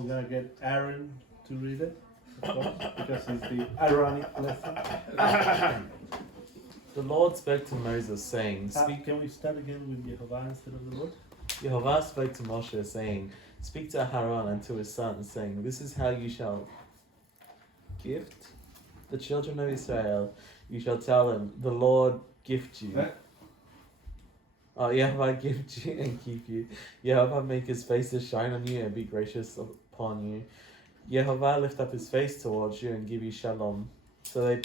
gonna get Aaron to read it, of course, because it's the ironic lesson. The Lord spoke to Moses, saying, Speak. Can we start again with Jehovah instead of the Lord? Jehovah spoke to Moshe, saying, Speak to Aaron and to his sons, saying, This is how you shall gift the children of Israel. You shall tell them, The Lord gift you. Yehovah gift you and keep you. Yehovah make his face to shine on you and be gracious upon you. Yehovah lift up his face towards you and give you shalom. So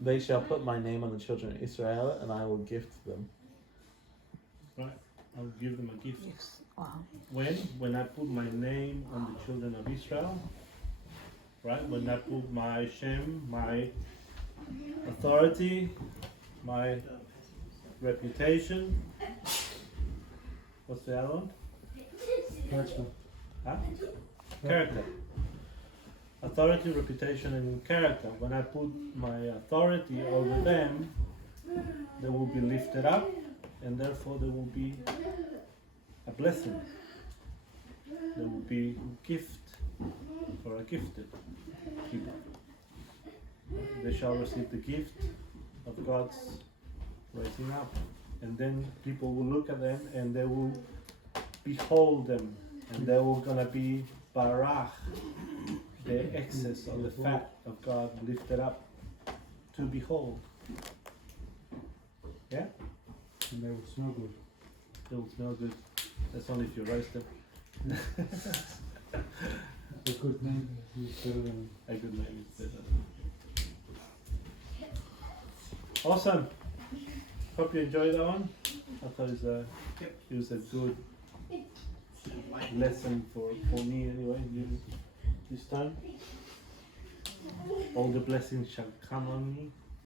they shall put my name on the children of Israel, and I will gift them. I'll give them a gift. Yes. Wow. When I put my name on the children of Israel, right? When I put my Shem, my authority, my reputation. What's the other one? Huh? Character. Authority, reputation, and character. When I put my authority over them, they will be lifted up, and therefore they will be a blessing. They will be a gift for a gifted people. They shall receive the gift of God's raising up. And then people will look at them and they will behold them. And they will gonna be barach, the excess of the fat of God lifted up to behold. Yeah? And they will smell good. It will smell good. That's only if you roast them. A good name is better than A good name is better. Awesome. Hope you enjoyed that one. I thought it was a good lesson for me anyway, this time. All the blessings shall come on me.